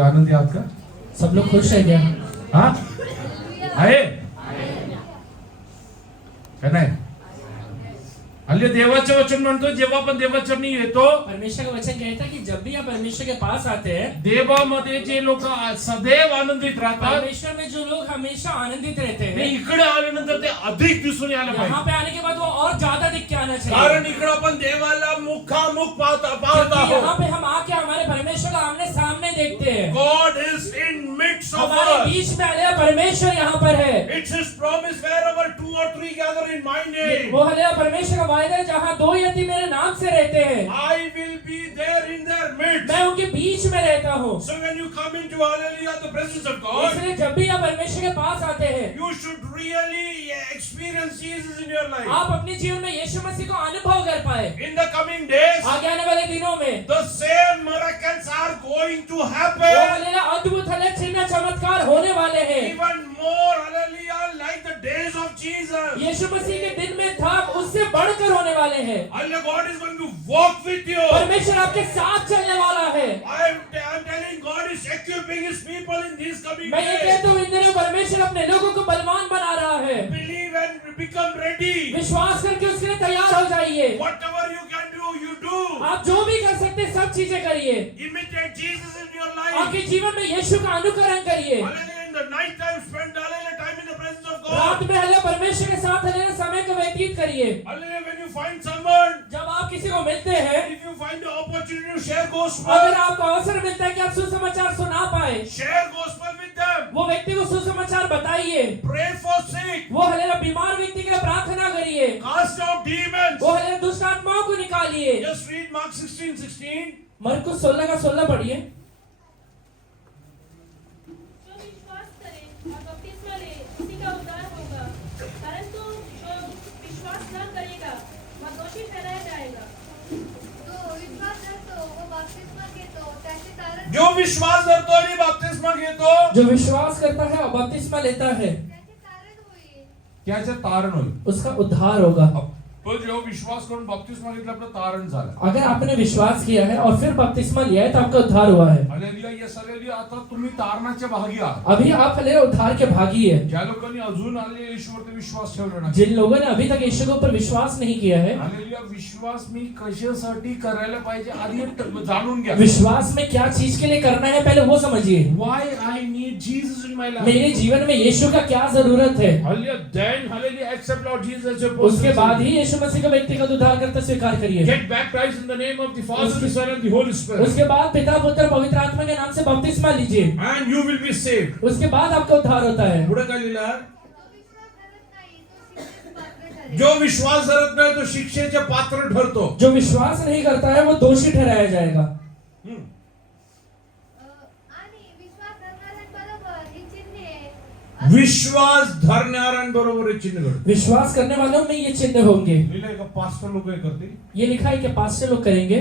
आनंद है आपका? सब लोग खुश है क्या? हाँ आहे का नाही? हल्ली देवाचं वचन म्हणतो जेव्हा आपण देवाचरणी येतो परमेश्वर का वचन कहता है कि जब भी आप परमेश्वर के पास आते हैं, देवामध्ये जे लोक सदैव आनंदित राहतात परमेश्वर में जो लोग हमेशा आनंदित रहते ते हैं, इकडे आल्यानंतर ते अधिक दिसून यायला यहाँ पाहिजे. पे आने के बाद वो और ज्यादा दिख के आना चाहिए. कारण इकडे आपण देवाला मुखामुख पाहत क्योंकि आहोत. यहाँ पे हम आके हमारे परमेश्वर का आमने सामने देखते हैं. God is in midst of हमारे us. बीच में आने परमेश्वर यहाँ पर है. It's His promise wherever 2 or 3 gather in my name. वो हले परमेश्वर का वायदा है, जहाँ 2 या 3 मेरे नाम से रहते हैं, I will be there in their midst. मैं उनके बीच में रहता हूँ. So when you come into hallelujah the presence of God, इसलिए जब भी आप परमेश्वर के पास आते हैं, you should really experience Jesus in your life. आप अपने जीवन में यीशु मसीह को अनुभव कर पाए. In the coming days, आगे आने वाले दिनों में the same miracles are going to वो happen. हालेलुया अद्भुत हले चिन्ह चमत्कार होने वाले हैं. Even more, hallelujah, like the days of Jesus. यीशु मसीह के दिन में था, उससे बढ़कर होने वाले हैं. Hallelujah, God is going to walk with you. परमेश्वर आपके साथ चलने वाला है. I'm telling God is equipping His people in these coming मैं ये days. कहता हूँ, इन दिनों परमेश्वर अपने लोगों को बलवान बना रहा है. Believe and become ready. विश्वास करके उसके लिए तैयार हो जाइए. Whatever you can do, you do. आप जो भी कर सकते हैं, सब चीजें करिए. Imitate Jesus in your life. आपके जीवन में यीशु का अनुकरण करिए. Hallelujah, in the night time, spend hallelujah time in the presence of रात God. में हले परमेश्वर के साथ हले समय को व्यतीत करिए. Hallelujah, when you find someone, जब आप किसी को मिलते हैं, if you find the opportunity to share gospel, अगर आपको अवसर मिलता है कि आप सुसमाचार सुना पाए, share gospel with them. वो व्यक्ति को सुसमाचार बताइए. Pray for sick. वो हले बीमार व्यक्ति के लिए प्रार्थना करिए. Cast out demons. वो हले दुष्ट आत्माओं को निकालिए. Just read Mark 16:16. मरकुस 16 का 16 पढ़िए. जो विश्वास करे और बपतिस्मा ले उसी का उद्धार होगा, परंतु जो विश्वास न करेगा वह दोषी ठहराया जाएगा. तो विश्वास धरतो व बपतिस्मा घेतो त्याचे तारण जो विश्वास धरतो आणि बपतिस्मा घेतो जो विश्वास करता है और बपतिस्मा लेता है, त्याचे तारण होईल. त्याचे तारण होईल. उसका उद्धार होगा. तो जो विश्वास करून बपतिस्मा घेतला आपलं तारण झालं. अगर आपने विश्वास किया है और फिर बपतिस्मा लिया है तो आपका उद्धार हुआ है. Hallelujah, yes hallelujah. आता तुम्ही तारणाच्या भागी आहात. अभी आप हले उद्धार के भागी है. ज्या लोकांनी अजून आले येशूवरती विश्वास ठेवला नाही. जिन लोगों ने अभी तक यीशु के ऊपर विश्वास नहीं किया है, हालेलुया, विश्वास मी कशासाठी करायला पाहिजे आधी जाणून घ्या. विश्वास में क्या चीज के लिए करना है पहले वो समझिए. Why I need Jesus in my life. मेरे जीवन में यीशु का क्या जरूरत है, hallelujah, then hallelujah accept Lord Jesus as your उसके personal बाद Savior. ही यीशु मसीह को व्यक्तिगत उद्धार करते स्वीकार करिए. Get baptized in the name of the Father, the Son and the Holy Spirit. उसके बाद पिता पुत्र पवित्र आत्मा के नाम से बपतिस्मा लीजिए. And you will be saved. उसके बाद आपका उद्धार होता है. पुढे काय लिहिलं आहे? जो विश्वास धरत नाही तो शिक्षेचे जो विश्वास धरत नाही तो शिक्षेचे पात्र ठरेल. पात्र ठरतो. जो विश्वास नहीं करता है वो दोषी ठहराया जाएगा. आणि विश्वास धरणाऱ्यांबरोबर ही चिन्हे विश्वास धरणाऱ्यांबरोबर हे चिन्ह घडतं. विश्वास करने वालों में ये चिन्ह होंगे. लिहिलंय का? पास्टर लोक हे करतील. ये लिखा है कि 500 लोग करेंगे.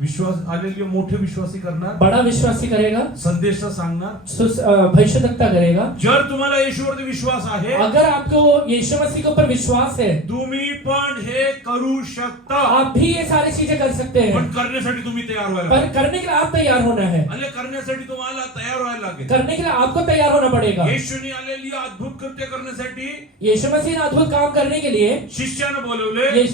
विश्वास आलेले मोठे विश्वासी करणार, बड़ा विश्वासी करेगा, संदेश सांगणार. भविष्यवक्ता करेगा. जर तुम्हाला येशूवरती विश्वास आहे, अगर आपको यीशु मसीह के ऊपर विश्वास है, तुम्ही पण हे करू शकता. आप भी ये सारी चीजें कर सकते पण हैं. करण्यासाठी तुम्ही तयार व्हायला पर पाहिजे. करने के लिए आप तैयार होना है. आणि करण्यासाठी तुम्हाला तयार व्हायला लागेल. करने के लिए आपको तैयार होना पड़ेगा. येशूने आलेली अद्भुत कृत्य करण्यासाठी यीशु मसीह ने अद्भुत काम करने के लिए शिष्यानं बोलवले.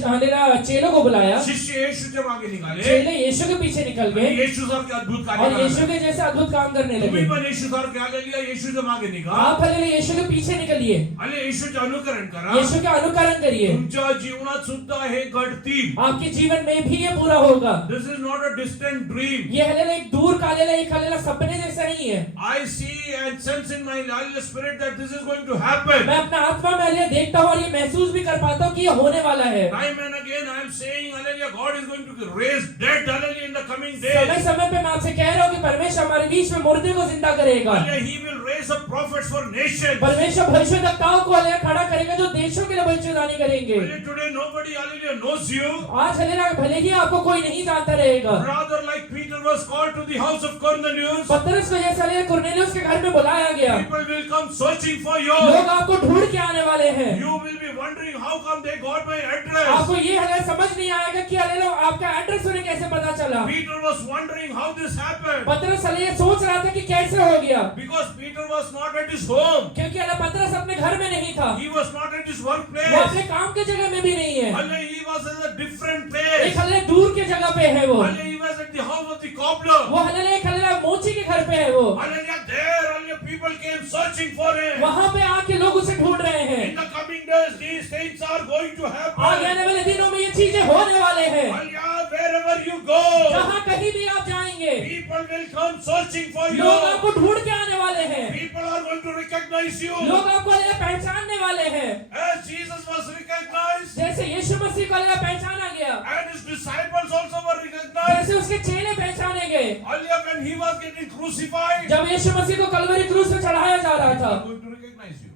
चेलों को बुलाया. शिष्य येशूच्या मागे निघाले. चेले यीशु के पीछे निकल गए येशू सारखे अद्भुत कार्य और करायला यीशु लागले. के जैसे अद्भुत काम करने लगे. तुम्ही पण येशू सारखे आलेली येशूच्या मागे निघा. आप हले यीशु के पीछे निकलिए. आणि येशूचे अनुकरण करा. यीशु का अनुकरण करिए. तुमच्या जीवनात सुद्धा हे घडतील. आपके जीवन में भी ये पूरा होगा. This is not a distant dream. ये हलेला एक दूर कालेला एक हलेला सपने जैसा नहीं है. I see and sense in my spirit that this is going to happen. मैं अपना आत्मा में हले देखता हूँ और ये महसूस भी कर पाता हूँ कि ये होने वाला है. Time and again I am saying, hallelujah, God is going to raise dead, hallelujah, in the coming समय days. समय पे मैं आपसे कह रहा हूँ कि परमेश्वर हमारे बीच में मुर्दे को जिंदा करेगा. Hallelujah, He will raise up prophets for nations. परमेश्वर भविष्यवक्ताओं को हले खड़ा करेगा जो देशों के लिए भविष्यवाणी करेंगे. Hallelujah, today nobody, hallelujah, knows you. आज हलेला भले ही आपको कोई नहीं जानता रहेगा. Rather, like Peter was called to the house of Cornelius, पतरस को जैसा हलेला कुरनेलियुस के घर में बुलाया गया. people will come searching for you. लोग आपको ढूंढ के आने वाले हैं. You will be wondering how come they got my address? आपको ये हालेलुया समझ नहीं आएगा कि हालेलुया आपका एड्रेस उन्हें कैसे पता चला। Peter was wondering how this happened. पतरस हालेलुया सोच रहा था कि कैसे हो गया, Because Peter was not at his home. क्योंकि हालेलुया पतरस अपने घर में नहीं था, He was not at his वो workplace. अपने काम के जगह में भी नहीं है, Hallelujah, he was at a different एक place. हालेलुया दूर के जगह पे है वो Hallelujah, he was at the house of the cobbler. Hallelujah एक हालेलुया मोची के घर पे है वो, Hallelujah, there hallelujah, people came searching for him. वहां पे आके लोग उसे ढूंढ रहे हैं। In the coming days, these things are going to आगे happen. आने वाले दिनों में ये चीजें होने वाले हैं। Hallelujah, wherever you go, जहाँ कहीं भी आप जाएंगे people will come searching for you. लोग आपको ढूंढ के आने वाले हैं, People are going to recognize you. लोग आपको हालेलुया पहचानने वाले हैं। As Jesus was recognized, जैसे यीशु मसीह को हालेलुया पहचाना गया, and his disciples also were recognized. जैसे उसके चेले पहचाने गए Hallelujah, when he was getting crucified, जब यीशु मसीह को कलवरी क्रूस पे चढ़ाया जा रहा था। people are going to recognize you.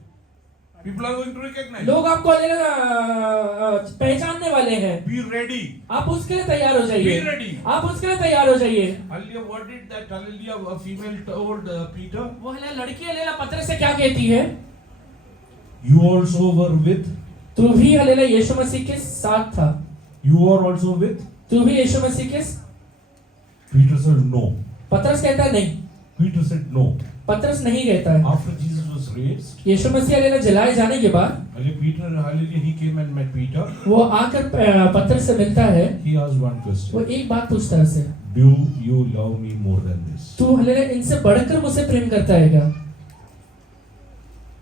People are going to recognize you. लोग आपको हालेलुया पहचानने वाले हैं। Be ready. आप उसके लिए तैयार हो जाइए, Be ready. आप उसके लिए तैयार हो जाइए। Hallelujah, what did that hallelujah a female told Peter? वो हालेलुया लड़की हालेलुया पतरस से क्या कहती है? You also were with. तू भी हालेलुया यीशु मसीह के साथ था, You are also with. तू भी यीशु मसीह के। Peter said no. पतरस कहता है नहीं, Peter said no. पतरस नहीं कहता है। After Jesus was raised, Yeshu Masih hallelujah जलाए जाने के बाद hallelujah, Peter, hallelujah, he came and met Peter. वो आकर पतरस से मिलता है, He asked one वो question. एक बात पूछता है उसे, Do you love me more than this? तू हालेलुया इनसे बढ़कर मुझसे प्रेम करता है क्या?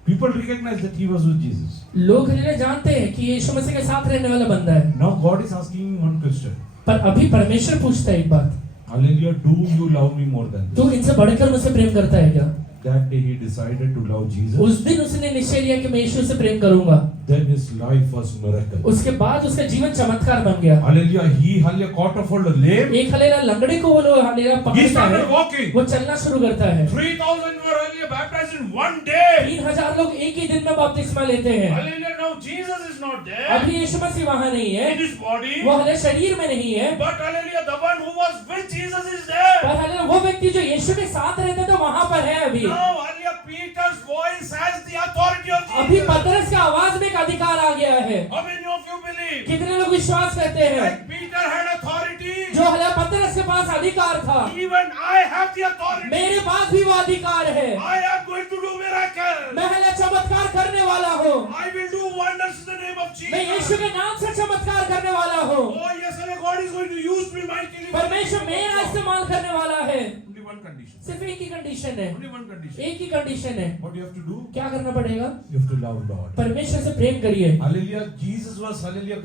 People recognized that he was with Jesus. लोग हालेलुया जानते हैं कि यीशु मसीह के साथ रहने वाला बंदा है, Now God is asking him one question. पर अभी परमेश्वर पूछता है एक बात, Hallelujah, do you love me more than this? तू इनसे बढ़कर मुझसे प्रेम करता है क्या? That day he decided to love Jesus. उस दिन उसने निश्चय लिया कि मैं यीशु से प्रेम करूंगा। Then his life was miracle. उसके बाद उसका जीवन चमत्कार बन गया। Hallelujah, he hallelujah caught a hold of lame. एक हालेलुया लंगड़े को वो लोग हालेलुया He पकड़ता है, started walking. वो चलना शुरू करता है। 3,000 were hallelujah baptized in one day. 3,000 लोग एक ही दिन में बपतिस्मा लेते हैं। Hallelujah, now Jesus is not there अभी यीशु मसीह वहाँ नहीं है, in his body. वो हालेलुया शरीर में नहीं है, But hallelujah, the one who was with Jesus is there. पर हालेलुया वो व्यक्ति जो यीशु के साथ रहता था वहाँ पर है अभी। Now hallelujah, Peter's voice has the authority of अभी Jesus. पतरस के आवाज में एक अधिकार आ गया है। How many of you believe कितने लोग विश्वास करते हैं that Peter had authority? जो हालेलुया पतरस के पास अधिकार था, Even I have the authority. मेरे पास भी वो अधिकार है। I am going to do miracles. मैं हालेलुया चमत्कार करने वाला हूँ, I will do wonders in the name of मैं यीशु Jesus. के नाम से चमत्कार करने वाला हूँ। Oh yes, and God is going to use me mightily. परमेश्वर मेरा इस्तेमाल करने वाला है। Only one condition. सिर्फ एक ही कंडीशन है, Only one condition. एक ही कंडीशन है। What you have to do? क्या करना पड़ेगा? You have to love God. परमेश्वर से प्रेम करिए। Hallelujah. Jesus was hallelujah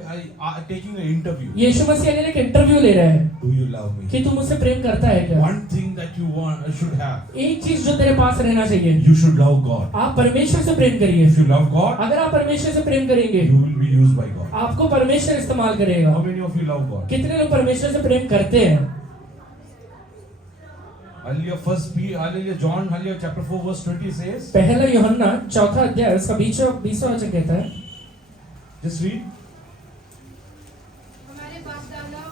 taking an interview. Yeshu Masih hallelujah एक इंटरव्यू ले रहे हैं Do you love me? कि तू मुझसे प्रेम करता है क्या? One thing that you should have. एक चीज जो तेरे पास रहना चाहिए, You should love God. आप परमेश्वर से प्रेम करिए। If you love God, अगर आप परमेश्वर से प्रेम करेंगे, you will be used by God. आपको परमेश्वर इस्तेमाल करेगा। How many of you love God? कितने लोग परमेश्वर से प्रेम करते हैं? Hallelujah. First Peter, hallelujah. John, hallelujah. Chapter 4, verse 20 says. पहला यूहन्ना चौथा अध्याय उसका 20वां वचन कहता है, Just read. हमारे बाप दादा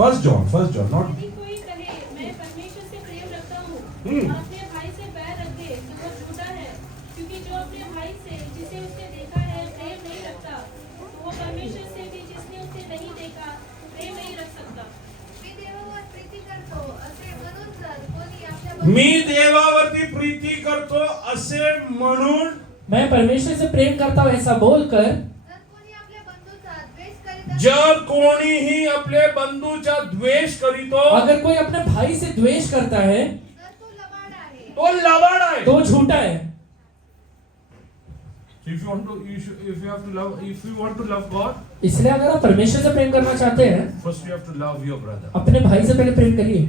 First John, not. यदि कोई कहे मैं परमेश्वर से प्रेम रखता हूँ हम्म। और अपने भाई से बैर रखे तो वो झूठा है, क्योंकि जो अपने भाई से जिसे उसने देखा है प्रेम नहीं रखता तो वो परमेश्वर से भी जिसने उसे नहीं देखा प्रेम नहीं रख सकता। मी देवावर प्रीती करतो असे म्हणून मी देवावरती प्रीती करतो असे म्हणून मैं परमेश्वर से प्रेम करता हूँ ऐसा बोलकर जर कोणी आपल्या बंधूचा द्वेष करीत जर कोणीही आपल्या बंधूचा द्वेष करीतो अगर कोई अपने भाई से द्वेष करता है तो लबाड आहे तो झूठा है। So if you want to love God, इसलिए अगर आप परमेश्वर से प्रेम करना चाहते हैं, first you have to love your brother. अपने भाई से पहले प्रेम करिए।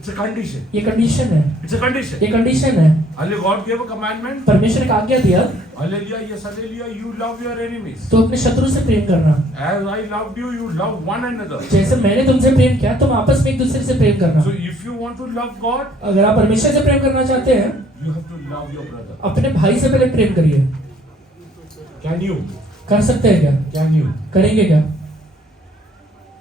It's a condition. ये कंडीशन है, It's a condition. ये कंडीशन है। Hallelujah. God gave a commandment. परमेश्वर ने आज्ञा दिया, Hallelujah. Yes, hallelujah. You love your enemies. तो अपने शत्रु से प्रेम करना। As I loved you, you love one another. जैसे मैंने तुमसे प्रेम किया, तुम आपस में एक दूसरे से प्रेम करना। So if you want to love God, अगर आप परमेश्वर से प्रेम करना चाहते हैं, you have to love your brother. अपने भाई से पहले प्रेम करिए। Can you? कर सकते हैं क्या? Can you? करेंगे क्या?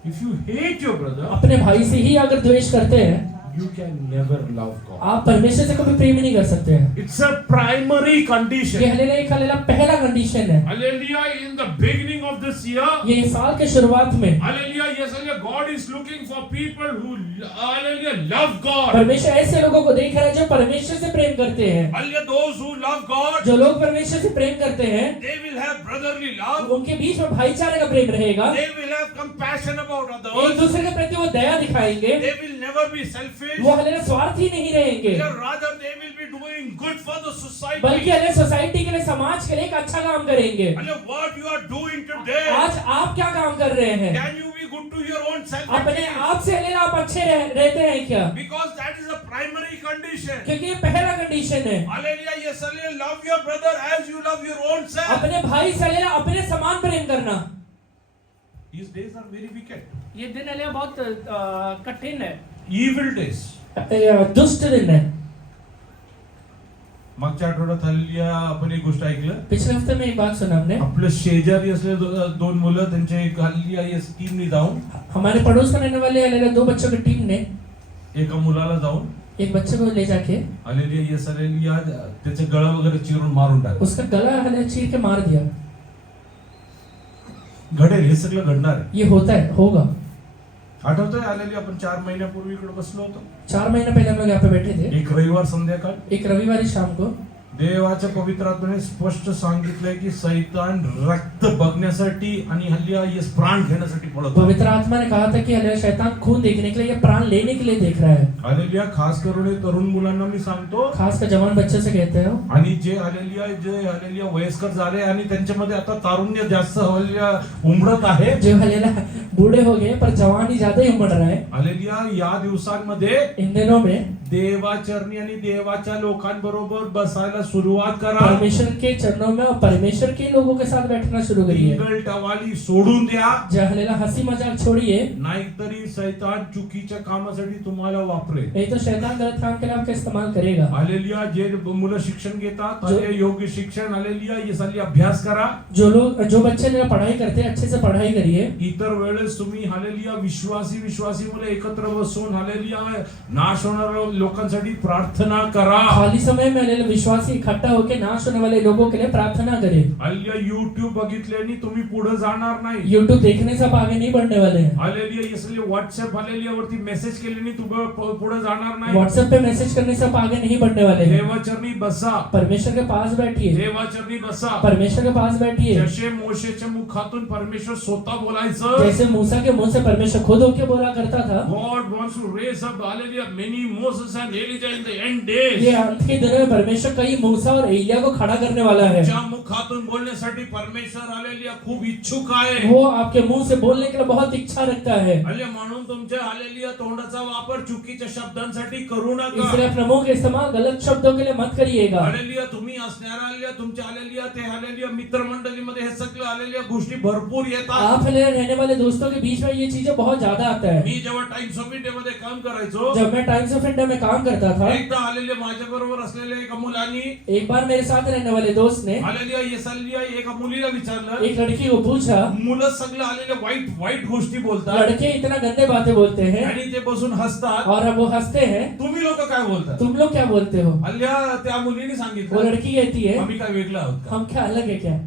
If you hate your brother, अपने भाई से ही अगर द्वेष करते हैं, you can never love God. आप परमेश्वर से कभी प्रेम नहीं कर सकते हैं। It's a primary condition. ये हालेलुया पहला कंडीशन है। Hallelujah, in the beginning of this year, ये साल के शुरुआत में hallelujah, yes, hallelujah, God is looking for people who, hallelujah, love God. परमेश्वर ऐसे लोगों को देख रहा है जो परमेश्वर से प्रेम करते हैं। Hallelujah, those who love God, जो लोग परमेश्वर से प्रेम करते हैं they will have brotherly love. उनके बीच में भाईचारे का प्रेम रहेगा। They will have compassion about एक others. दूसरे के प्रति वो दया दिखाएंगे। They will never be selfish. वो हालेलुया स्वार्थी नहीं रहेंगे, Rather, they will be doing good for the society. बल्कि हालेलुया सोसाइटी के लिए, समाज के लिए एक अच्छा काम करेंगे। Hallelujah, what you are doing today, आज आप क्या काम कर रहे हैं? can you be good to your own self? अपने आप से हालेलुया आप अच्छे रहते हैं क्या? Because that is a primary condition. क्योंकि ये पहला कंडीशन है। Hallelujah, yes, hallelujah, love your brother as you love your own self. अपने भाई से हालेलुया अपने समान प्रेम करना। These days are very wicked. ये दिन हालेलुया बहुत कठिन है, Evil days. दुष्ट दिन है। मागच्या आठवड्यात हल्ल्या आपण एक गोष्ट ऐकलं. पिछले हफ्ते में एक बात सुना हमने, आपल्या शेजारी असले दोन मुलं त्यांच्या एक हल्ली आई टीमने जाऊन हमारे पड़ोस में रहने वाले हालेलुया 2 बच्चों की टीम ने एका मुलाला जाऊन एक बच्चे को ले जाके हल्ली ये सरेलिया त्याचे गळा वगैरे चिरून मारून टाकलं. उसका गला हालेलुया चीर के मार दिया। घडेल, हे सगळं घडणार आहे. ये होता है, होगा। आठवतंय आलेली आपण 4 महिन्यापूर्वी इकडे बसलो होतो. 4 महीने पहले हम लोग यहाँ पे बैठे थे, एक रविवार संध्याकाळ एक रविवारी शाम को। देवाच्या पवित्र आत्म्याने स्पष्ट सांगितलंय की सैतान रक्त बघण्यासाठी आणि हल्ली प्राण घेण्यासाठी पळत आहे. पवित्र आत्मा ने कहा था कि हालेलुया शैतान खून देखने के लिए, ये प्राण लेने के लिए देख रहा है। हालेलुया, खास करून हे तरुण मुलांना मी सांगतो खास कर जवान बच्चे से कहते हो, आणि जे हालेलुया वयस्कर झाले आणि त्यांच्यामध्ये आता तारुण्य जास्त हालेलुया उमडत आहे. जो हालेलुया बूढ़े हो गए पर जवानी ज्यादा ही उमड़ रहा है। हालेलुया, या दिवसांमध्ये इन दिनों में देवाचरणी आणि देवाच्या लोकांबरोबर बसायला सुरुवात करा. परमेश्वर के चरणों में और परमेश्वर के लोगों के साथ बैठना शुरू करिए। टिंगल टवाली सोडून द्या. जो हालेलुया हंसी मजाक छोड़िए, नाहीतरी सैतान चुकीच्या कामासाठी तुम्हाला वापरेल. नहीं तो शैतान गलत काम के लिए आपका इस्तेमाल करेगा। हालेलुया, जे मुलं शिक्षण घेतात ते योग्य शिक्षण हालेलुया ये साली अभ्यास करा. जो बच्चे हालेलुया पढ़ाई करते हैं अच्छे से पढ़ाई करिए। इतर वेळेस तुम्ही हालेलुया विश्वासी मुलं एकत्र बसून हालेलुया नाश होणाऱ्या लोकांसाठी प्रार्थना करा. खाली समय में हालेलुया विश्वासी इकट्ठा होकर नाश होने वाले लोगों के लिए प्रार्थना करें। हालेलुया, YouTube बघितल्याने तुम्ही पुढे जाणार नाही. यूट्यूब देखने से आप आगे नहीं बढ़ने वाले हैं। हालेलुया, इसलिए WhatsApp हालेलुया वरती मेसेज केल्याने तुम्ही पुढे जाणार नाही. व्हाट्सएप पे मैसेज करने से आप आगे नहीं बढ़ने वाले हैं। देवाचरणी बसा. परमेश्वर के पास बैठिए, देवाचरणी बसा. परमेश्वर के पास बैठिए। जसे मोशेच्या मुखातून परमेश्वर स्वतः बोलायचं. जैसे मूसा के मुंह से परमेश्वर खुद होके बोला करता था, God wants to raise up hallelujah many Moses and Elijah in the end days. ये अंत के दिनों में परमेश्वर कई मूसा और एलिया को खड़ा करने वाला है। ज्या मुखातून बोलण्यासाठी परमेश्वर हालेलुया खूप इच्छुक आहे. वो आपके मुंह से बोलने के लिए बहुत इच्छा रखता है। हालेलुया, म्हणून तुमच्या हालेलुया तोंडाचा वापर चुकीच्या शब्दांसाठी करू नका. इसलिए अपने मुंह का इस्तेमाल गलत शब्दों के लिए मत करिएगा। हालेलुया, तुम्ही असणारा हालेलुया तुमच्या हालेलुया ते हालेलुया मित्रमंडळीमध्ये हे सगळं हालेलुया गोष्टी भरपूर येतात. आप हालेलुया रहने वाले दोस्तों के बीच में ये चीजें बहुत ज्यादा आता है। मी जेव्हा टाइम्स ऑफ इंडिया मध्ये काम करायचो, जब मैं टाइम्स ऑफ इंडिया में काम करता था, एकदा हालेलुया माझ्या बरोबर असलेल्या एका मुलानी एक बार मेरे साथ रहने वाले दोस्त ने हालेलुया येसलिया एका मुलीला विचारलं. एक लड़की को पूछा, मुलं सगळं आलेल्या वाईट गोष्टी बोलतात लड़के इतना गंदे बातें बोलते हैं आणि ते बसून हसतात. और अब वो हंसते हैं, तुम्ही लोक काय बोलतात? तुम लोग क्या बोलते हो? हल्ल्या त्या मुलीने वो सांगितलं, लड़की कहती है, आम्ही काय वेगळं आहोत का? हम क्या अलग है क्या?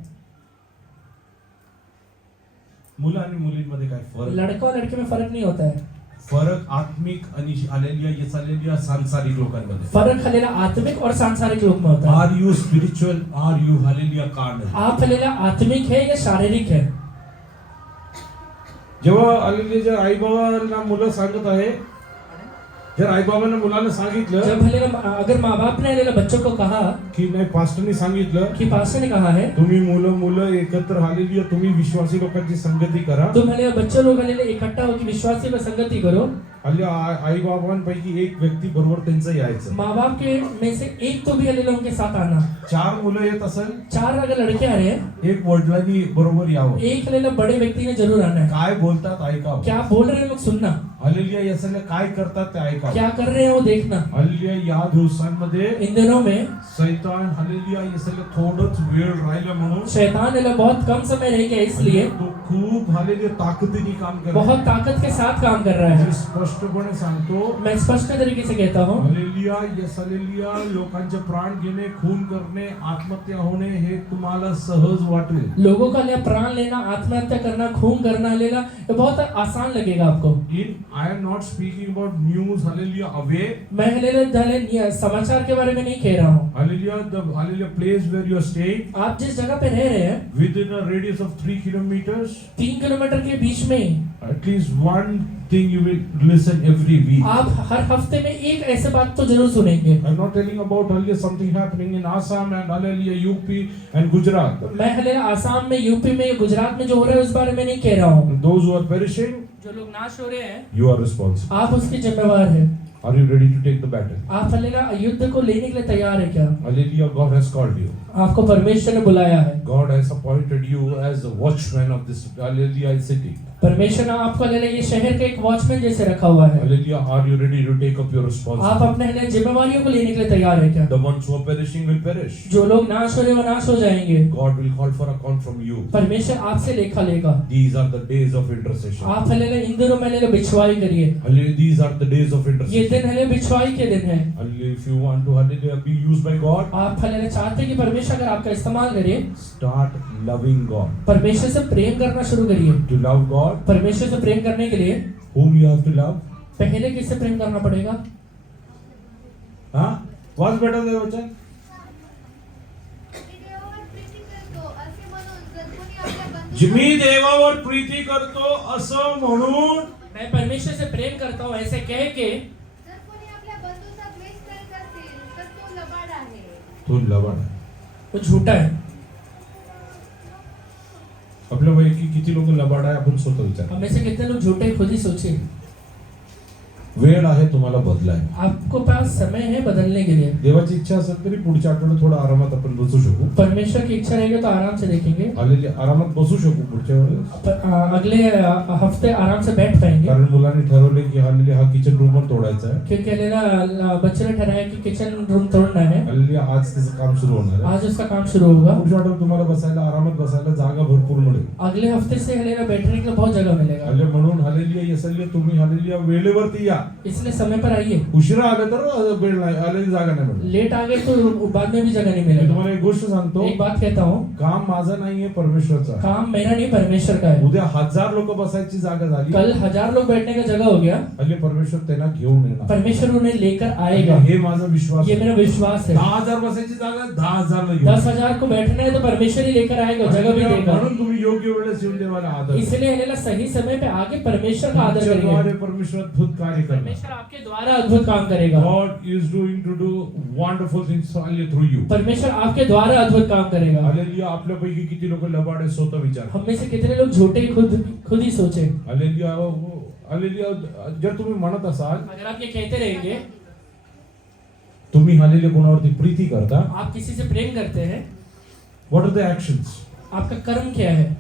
मुलं आणि मुलींमध्ये काय फरक? लड़का और लड़के में फर्क नहीं होता है। फरक आत्मिक आणि हालेलुया येसलिया सांसारिक लोकांमध्ये. फर्क हालेलुया आत्मिक और सांसारिक लोग में होता है। Are you spiritual, are you hallelujah carnal? आप हालेलुया आत्मिक है या शारीरिक है? जेव्हा हालेलुया जर आई बाबांना मुलं सांगत आहे, जर आई बाबांना मुलांना सांगितलं जब हालेलुया अगर माँ बाप ने हालेलुया बच्चों को कहा की नाही, पास्टरनी सांगितलं कि पास्टर ने कहा है तुम्ही मुलं एकत्र हालेलुया तुम्ही विश्वासी लोकांची संगती करा. तुम हालेलुया बच्चे लोग हालेलुया इकट्ठा होकर विश्वासी में संगति करो। हल्ली आई बाबांपैकी एक व्यक्ती बरोबर त्यांचं यायचं. माँ बाप के में से एक तो भी हालेलुया उनके साथ आना। 4 मुलं येत असेल, 4 अगर लड़के आ रहे हैं, एक वडिलांनी बरोबर यावं. एक हालेलुया बड़े व्यक्ति ने जरूर आना है। काय बोलतात ऐकावं. क्या बोल रहे हैं लोग सुनना, हालेलुया येसलिया काय करतात ते ऐकावं. क्या कर रहे हैं वो देखना। हालेलुया, या दिवसांमध्ये इन दिनों में सैतान हालेलुया येसलिया थोडंच वेळ राहिला म्हणून शैतान हालेलुया बहुत कम समय रह गया, इसलिए तो खूप हालेलुया ताकदीने काम करतो. बहुत ताकत के साथ काम कर रहा है। स्पष्ट स्पष्टपणे सांगतो, मैं स्पष्ट तरीके से कहता हूँ, हालेलुया, यस हालेलुया, लोकांचे प्राण घेणे, खून करणे, आत्महत्या होणे हे तुम्हाला सहज वाटेल. लोगों का लिए प्राण लेना, आत्महत्या करना, खून करना लेना, ये बहुत आसान लगेगा आपको. I am not speaking about news, hallelujah, away. मैं हालेलुया समाचार के बारे में नहीं कह रहा हूँ. Hallelujah, the hallelujah place where you are staying, आप जिस जगह पे रह रहे हैं, within a radius of 3 kilometers, 3 kilometre के बीच में at least one thing you will listen every week. आप हर हफ्ते में एक ऐसे बात तो जरूर सुनेंगे. I'm not telling about hallelujah something happening in Assam and hallelujah UP and Gujarat. मैं हालेलुया आसाम में, यूपी में, गुजरात में जो हो रहा है उस बारे में नहीं कह रहा हूँ. Those who are perishing, जो लोग नाश हो रहे हैं, you are responsible. आप उसके जिम्मेवार हैं. Are you ready to take the battle? आप हालेलुया युद्ध को लेने के लिए तैयार है क्या? Hallelujah, God has called you. आपको परमेश्वर ने बुलाया है. God has appointed you as the watchman of this hallelujah city. परमेश्वर ने आपको हालेलुया ये शहर का एक वॉचमैन जैसे रखा हुआ है. Hallelujah, are you ready to take up your आप responsibility? अपने हालेलुया जिम्मेवारियों को लेने के लिए तैयार है क्या? The ones who are perishing will perish. जो लोग नाश हो रहे हैं वो नाश हो जाएंगे. God will call for account from you. परमेश्वर आपसे लेखा लेगा. These are the days of intercession. आप हालेलुया इन दिनों में हालेलुया बिछवाई करिए. Hallelujah, these are the days of ये intercession. दिन हालेलुया बिछवाई के दिन है. Hallelujah, if you want to hallelujah be used by God, आप हालेलुया चाहते हैं कि परमेश्वर अगर आपका इस्तेमाल करे, start loving God. परमेश्वर से प्रेम करना शुरू करिए. To love God, परमेश्वर से प्रेम करने के लिए whom you have to love? पहले किससे प्रेम करना पड़ेगा? हाँ? What's better than वचन? मी देवावर प्रीती करतो असे म्हणून जर कोणी आपल्या बंधू मी देवावर प्रीती करतो असं म्हणून मैं परमेश्वर से प्रेम करता हूँ ऐसे कह के जर कोणी आपल्या बंधूचा द्वेष करीत असेल तर तो लबाड आहे. तो लबाड आहे. वो झूठा है. आपल्यापैकी किती लोक लबाड आहे आपण स्वतः विचार. हम में से कितने लोग झूठे खुद ही सोचे. वेळ आहे तुम्हाला बदलाय. आपको पास समय है बदलने के लिए. देवाची इच्छा असेल तरी पुढच्या आठवड्यात थोडा आरामात आपण बसू शकू. परमेश्वर की इच्छा रहेगी तो आराम से देखेंगे. हालेलुया, आरामात बसू शकू पुढच्या वेळेस. अगले हफ्ते आराम से बैठ पाएंगे. कारण मुलांनी ठरवले की हालेलुया हा किचन रूम पण तोडायचा आहे. क्योंकि हालेलुया बच्चे ने ठहराया कि किचन रूम तोड़ना है. हालेलुया, आज त्याचं काम सुरू होणार आहे. आज उसका काम शुरू होगा. पुढच्या आठवड्यात तुम्हाला बसायला, आरामात बसायला जागा भरपूर मिळेल. अगले हफ्ते से हालेलुया बैठने के लिए बहुत जगह मिलेगा. हालेलुया, म्हणून हालेलुया यसलिया तुम्ही हालेलुया वेळेवरती या. इसलिए समय पर आइए. उशिरा आले तर वेळ नाही, आले जागा नाही मिळेल. लेट आ गए तो बाद में भी जगह नहीं मी मिलेगा. तुम्हाला एक गोष्ट सांगतो, एक बात कहता हूँ, काम माझं नाहीये, परमेश्वरचं आहे. काम मेरा नहीं परमेश्वर का है. उद्या 1000 लोक बसायची जागा झाली, कल 1000 लोग बैठने का जगह हो गया. हल्ली परमेश्वर त्यांना घेऊन येणार. परमेश्वर उन्हें लेकर आएगा. हे माझा विश्वास ये आहे. मेरा विश्वास है. 10,000 बसायची जागा 10,000 ला घेऊन. 10,000 को बैठना है तो परमेश्वर ही लेकर आएगा, जगह भी देगा. म्हणून तुम्ही योग्य वेळेस येऊन देवाला आदर. इसलिए हालेलुया सही समय पे आगे परमेश्वर का आदर करिए. तुमच्याद्वारे परमेश्वर अद्भुत कार्य करणार. परमेश्वर आपके द्वारा अद्भुत काम करेगा. God is going to do wonderful things only through you. परमेश्वर आपके द्वारा अद्भुत काम करेगा. हालेलुया, आपल्यापैकी किती लोक लबाड आहे स्वतः विचार. हम में से कितने लोग झूठे खुद ही सोचे. हालेलुया, हालेलुया, जर तुम्ही म्हणत असाल, अगर आप ये कहते रहेंगे, तुम्ही हालेलुया कोणावरती प्रीती करता, आप किसी से प्रेम करते हैं, what are the actions? आपका कर्म क्या है?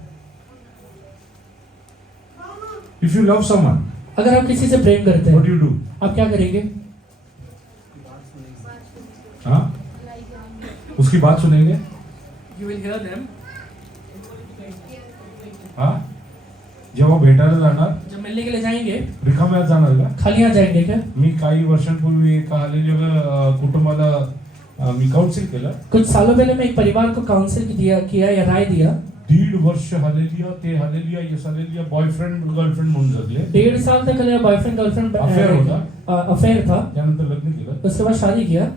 If you love someone, अगर आप किसी से प्रेम करते what do हैं, you do? आप क्या करेंगे? हाँ, उसकी बात सुनेंगे. You will hear them. हाँ, जेव्हा भेटायला जाणार, जब मिलने के लिए जाएंगे, रिकाम्यात जाणार का? खाली हाथ जाएंगे क्या? मी काही वर्षांपूर्वी एका हालेलुया कुटुंबाला मी काउन्सिल केलं. कुछ सालों पहले मैं एक परिवार को काउंसिल किया या राय दिया. 1.5 वर्ष हालेलुया, ते hallelujah yes hallelujah boyfriend girlfriend म्हणून जगले. 1.5 साल तक हालेलुया बॉयफ्रेंड गर्लफ्रेंड Affair होता. अफेयर था. त्यानंतर लग्न केलं. उसके बाद शादी किया.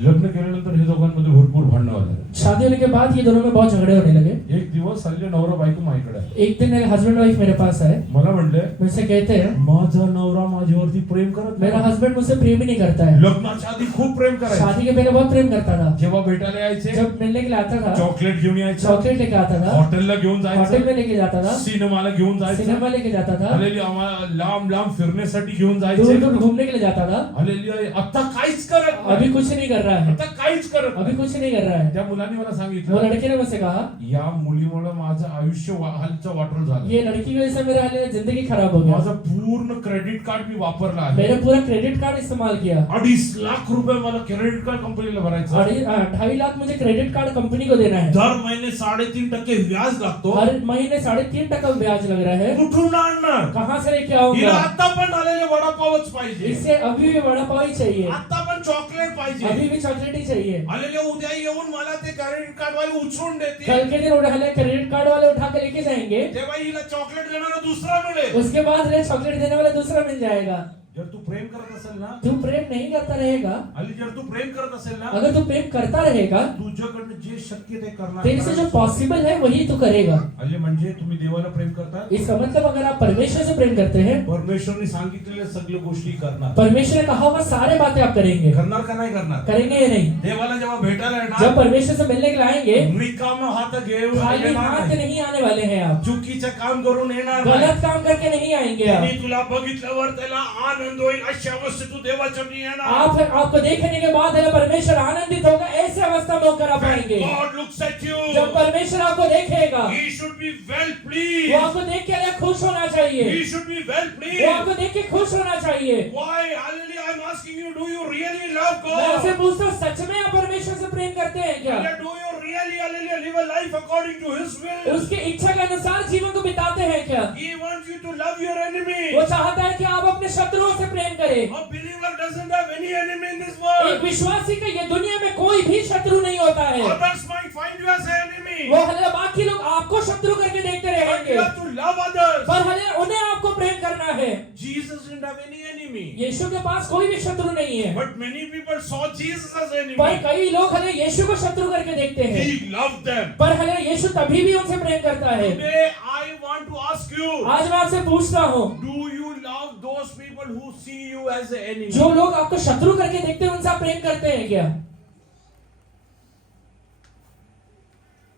लग्न केल्यानंतर हे दोघांमध्ये भरपूर भांडणं झाले. शादी होने के बाद ये दोनों में बहुत झगड़े होने लगे. एक दिवस हल्ली नवरा बायको माझ्याकडे आले. एक दिन हस्बैंड वाइफ मेरे पास आए. मला म्हणले, मुझसे कहते हैं, माझा नवरा माझ्यावरती प्रेम करत मेरा नाही. हस्बैंड मुझसे प्रेम ही नहीं करता है. लग्नाच्या आधी खूप प्रेम करायचं. शादी के पहले बहुत प्रेम करता था. जेव्हा भेटायला यायचे, जब मिलने के लिए आता था, चॉकलेट घेऊन यायचं, चॉकलेट लेके आता था, हॉटेलला घेऊन होटल जायचं, में लेके जाता था, सिनेमाला घेऊन जायचं, सिनेमा लेके जाता था, हालेलुया, आम्हाला लांब लांब फिरण्यासाठी घेऊन दूर जायचे. दूर घूमने के लिए जाता था. हालेलुया, आता काहीच करत नाही. अभी कुछ नहीं कर रहा है, आता काहीच करत अभी नाही. कुछ नहीं कर रहा है. त्या मुलाने मला वो सांगितलं, लड़के ने मुझसे कहा, या मुलीमुळे माझं आयुष्य हालचं वाटोळ झालं. ये लड़की की वजह से मेरा हाल जिंदगी खराब हो गया. माझं पूर्ण क्रेडिट कार्ड मी वापरलं आहे. मैंने पूरा क्रेडिट कार्ड इस्तेमाल किया. 2.5 लाख रुपये मला क्रेडिट कार्ड कंपनीला भरायचं. 2.5 लाख मुझे क्रेडिट कार्ड कंपनी को देना है. दर महिने 3.5% व्याज लागतो. हर महीने 3.5% ब्याज लग रहा है. कुठून आणणार? कहाँ से लेके हिला आऊंगा? आता पण आलेले वडापावच पाहिजे. इससे अभी भी वड़ा पाव ही चाहिए, आता पण चॉकलेट पाहिजे. अभी भी चॉकलेट ही चाहिए. आलेले उद्या येऊन मला ते क्रेडिट कार्ड वाले उचलून देतील. कल के दिन उठाले क्रेडिट कार्ड वाले उठा के लेके जाएंगे. तेव्हा हिला चॉकलेट देणारा दुसरा मिळेल. उसके बाद रे चॉकलेट देने वाला दूसरा मिल जाएगा. जर तू प्रेम करत असेल ना, तू प्रेम नहीं करता रहेगा, आणि जर तू प्रेम करत असेल ना, अगर तू प्रेम करता रहेगा, तुझ्याकडनं जे शक्य ते करणार. तेरे से जो पॉसिबल है वही तू करेगा. अले म्हणजे तुम्ही देवाला प्रेम करता, इसका मतलब अगर आप परमेश्वर से प्रेम करते हैं, परमेश्वरने सांगितलेल्या सगळ्या गोष्टी करणार. परमेश्वर ने कहा हुआ सारे बातें आप करेंगे. करणार का नाही करणार? करेंगे या नहीं? देवाला जेव्हा भेटायला जब येणार, परमेश्वर से मिलने के लिए आएंगे, रिकाम हात घेऊन खाली येणार हाथ नाही. नहीं आने वाले हैं आप. चुकीचं काम करून येणार नाही. गलत काम करके नहीं आएंगे आप. त्यांनी तुला बघितल्यावर त्याला आनंद होईल अशा अवस्थेत तू देवाच्या येणार. आपको देखने के बाद है परमेश्वर आनंदित होगा, ऐसे अवस्था में होकर आप आएंगे. God looks at you. जब परमेश्वर आपको देखेगा, He should be well वो pleased. आपको देख के अलग खुश होना चाहिए. He should be well वो pleased. आपको देख के खुश होना चाहिए. Why? Hallelujah, I'm asking you, do you really love मैं आपसे God? पूछता हूँ, सच में आप परमेश्वर से प्रेम करते हैं क्या? Hallelujah, do you really, hallelujah, live a life according to His will? उसकी इच्छा के अनुसार जीवन को बिताते हैं क्या? He wants you to love your enemy. वो चाहता है कि आप अपने शत्रुओं से प्रेम करें. A believer doesn't have any enemy in this world. एक विश्वासी का ये दुनिया में कोई भी शत्रु नहीं होता है. Others might find you as an enemy. वो हले बाकी लोग आपको शत्रु करके देखते But रहेंगे, you have to love others. पर हले उन्हें आपको प्रेम करना है. Jesus didn't have any enemy. यीशु के पास कोई भी शत्रु नहीं है, But many people saw Jesus as पर enemy. कई लोग हले यीशु को शत्रु करके देखते हैं. He loved them. पर हले यीशु तभी भी उनसे प्रेम करता है. Today I want to ask you, आज मैं आपसे पूछता हूँ, do you love those people who see you as an enemy? जो लोग आपको शत्रु करके देखते हैं उनसे आप प्रेम करते हैं क्या?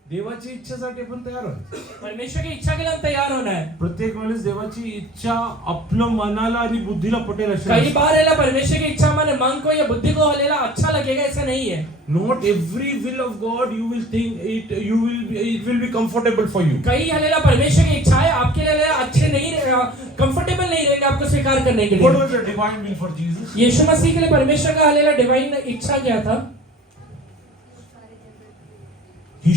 देवाची इच्छेसाठी पण तयार व्हायचं. परमेश्वर की इच्छा के लिए हम तैयार होना है. प्रत्येक वेळेस देवाची इच्छा आपल्या मनाला आणि बुद्धीला पटेल अशी कई नसते. बार है परमेश्वर की इच्छा हमारे मन को या बुद्धि को हलेला अच्छा लगेगा, ऐसा नहीं है. Not every will of God you will think it will be comfortable for you. कई हलेला परमेश्वर की इच्छा है आपके लिए अच्छे नहीं, कंफर्टेबल नहीं रहेंगे आपको स्वीकार करने के What लिए. was the divine will for Jesus? यीशु मसीह के लिए परमेश्वर का हलेला डिवाइन इच्छा क्या था? He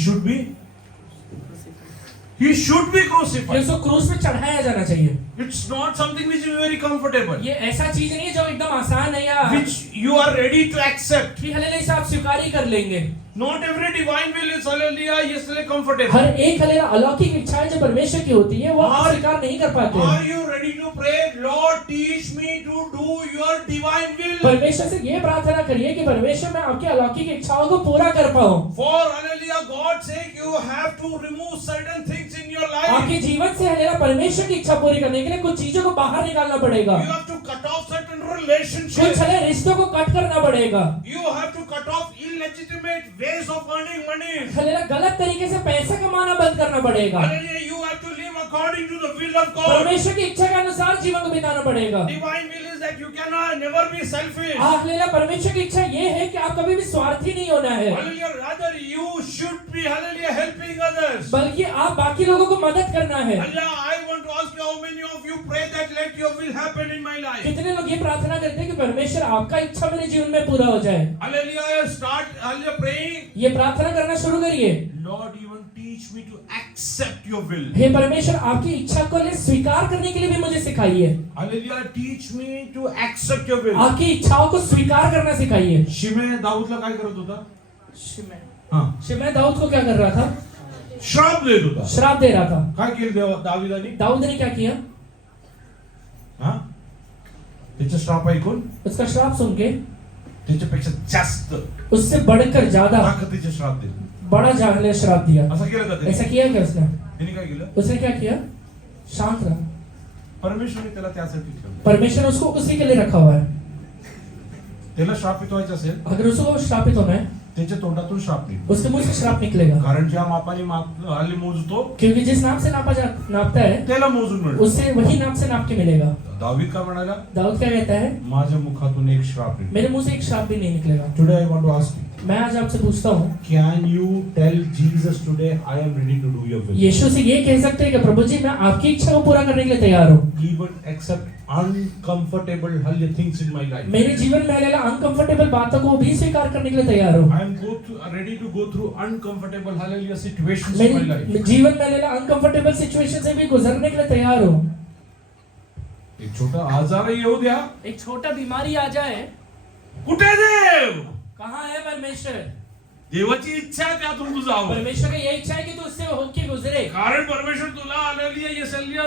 should be crucified. उसको क्रूस पे चढ़ाया जाना चाहिए. It's not something which is very comfortable, ये ऐसा चीज नहीं है जो एकदम आसान है या which you are ready to accept. कि हलेला इसे आप स्वीकार ही कर लेंगे. Not every divine will is hallelujah yesterday comfortable. हर एक हलेला अलौकिक इच्छाएं जो परमेश्वर की होती है वो आप और- स्वीकार नहीं कर पाते हैं. Are you ready to pray, Lord teach me to do your divine will? परमेश्वर से ये प्रार्थना करिए कि परमेश्वर मैं आपकी अलौकिक इच्छाओं को पूरा कर पाऊं. For hallelujah God's sake you have to remove certain things in your आपके life. जीवन से हलेला परमेश्वर की इच्छा पूरी करने के लिए कुछ चीजों को बाहर निकालना पड़ेगा. You have to cut off certain कुछ relationships. हले रिश्तों को कट करना पड़ेगा. You have to cut off illegitimate ways of earning money. हलेला गलत तरीके से पैसा कमाना बंद करना पड़ेगा. Hallelujah, you have to live according to the will of God. परमेश्वर की इच्छा के अनुसार जीवन को बिताना पड़ेगा. Divine will is that you cannot never be selfish. हलेला परमेश्वर की इच्छा ये है कि आप कभी भी स्वार्थी नहीं होना है, Hallelujah, rather you should be hallelujah helping others. बल्कि आप बाकी लोगों को मदद करना है. Hallelujah, I want to ask you how many of you pray that let your will happen in my life. कितने लोग ये प्रार्थना करते हैं कि परमेश्वर आपका इच्छा मेरे जीवन में पूरा हो जाए. Hallelujah, start hallelujah praying. ये प्रार्थना करना शुरू करिए. Lord, even teach me to accept your will. हे परमेश्वर आपकी इच्छा को स्वीकार करने के लिए भी मुझे सिखाइए. Hallelujah, teach me to accept your will. आपकी इच्छाओं को स्वीकार करना सिखाइए. शिमे दाऊदला काय करत होता? हां, शिमय दाऊद को क्या कर रहा था? श्राप देत होता. श्राप दे रहा था. काय केलं दावीदाने? दाऊद ने क्या किया? हां, त्याचे श्राप ऐकून उसका श्राप सुन के त्याच्यापेक्षा जास्त उससे बढ़कर ज्यादा ताकदीचे श्राप दिले. बड़ा जागले श्राप दिया. असं केलं का ऐसा त्याने? किया क्या उसने? त्याने काय केलं? उसने क्या किया? शांत रहा. परमेश्वरने त्याला त्यासाठी ठेवलं. परमेश्वर ने उसको उसी के लिए रखा हुआ है. त्याला श्रापित व्हायचं असेल अगर उसको श्रापित होना है त्याच्या तोंडातून श्राप निघतो. उसके मुंह से श्राप निकलेगा, कारण ज्या मापाने आले मोजतो क्योंकि जिस नाम से नापता है त्याला मोजून मिळतो. उससे वही नाम से नाप के मिलेगा. दावीद का म्हणाला, दाऊद क्या कहता है, माझ्या मुखातून एक श्राप निघतो. मेरे मुंह से एक श्राप भी नहीं निकलेगा. Today I want to ask you, मैं आज आपसे पूछता हूँ, can you tell Jesus today I am ready to do your will? यीशु से ये कह सकते हैं कि प्रभु जी मैं आपकी इच्छा को पूरा करने के लिए तैयार हूँ. इवन एक्सेप्ट अनकंफर्टेबल हल्ले थिंग्स इन माय लाइफ. मेरे जीवन में आने वाला अनकंफर्टेबल बातों को भी स्वीकार करने के लिए तैयार हूँ. I am ready to go through uncomfortable hallelujah situations in my life. मेरे जीवन में आने वाला अनकंफर्टेबल सिचुएशन से भी गुजरने के लिए तैयार हूँ. एक छोटा आजार येऊ द्या. एक छोटा बीमारी आ जाए, कुठे देव? कहाँ है परमेश्वर? देवाची इच्छा आहे त्यातून तू जावं. परमेश्वर की यही इच्छा है कि तू उससे होके गुजरे, कारण परमेश्वर तुला हालेलुया येसलिया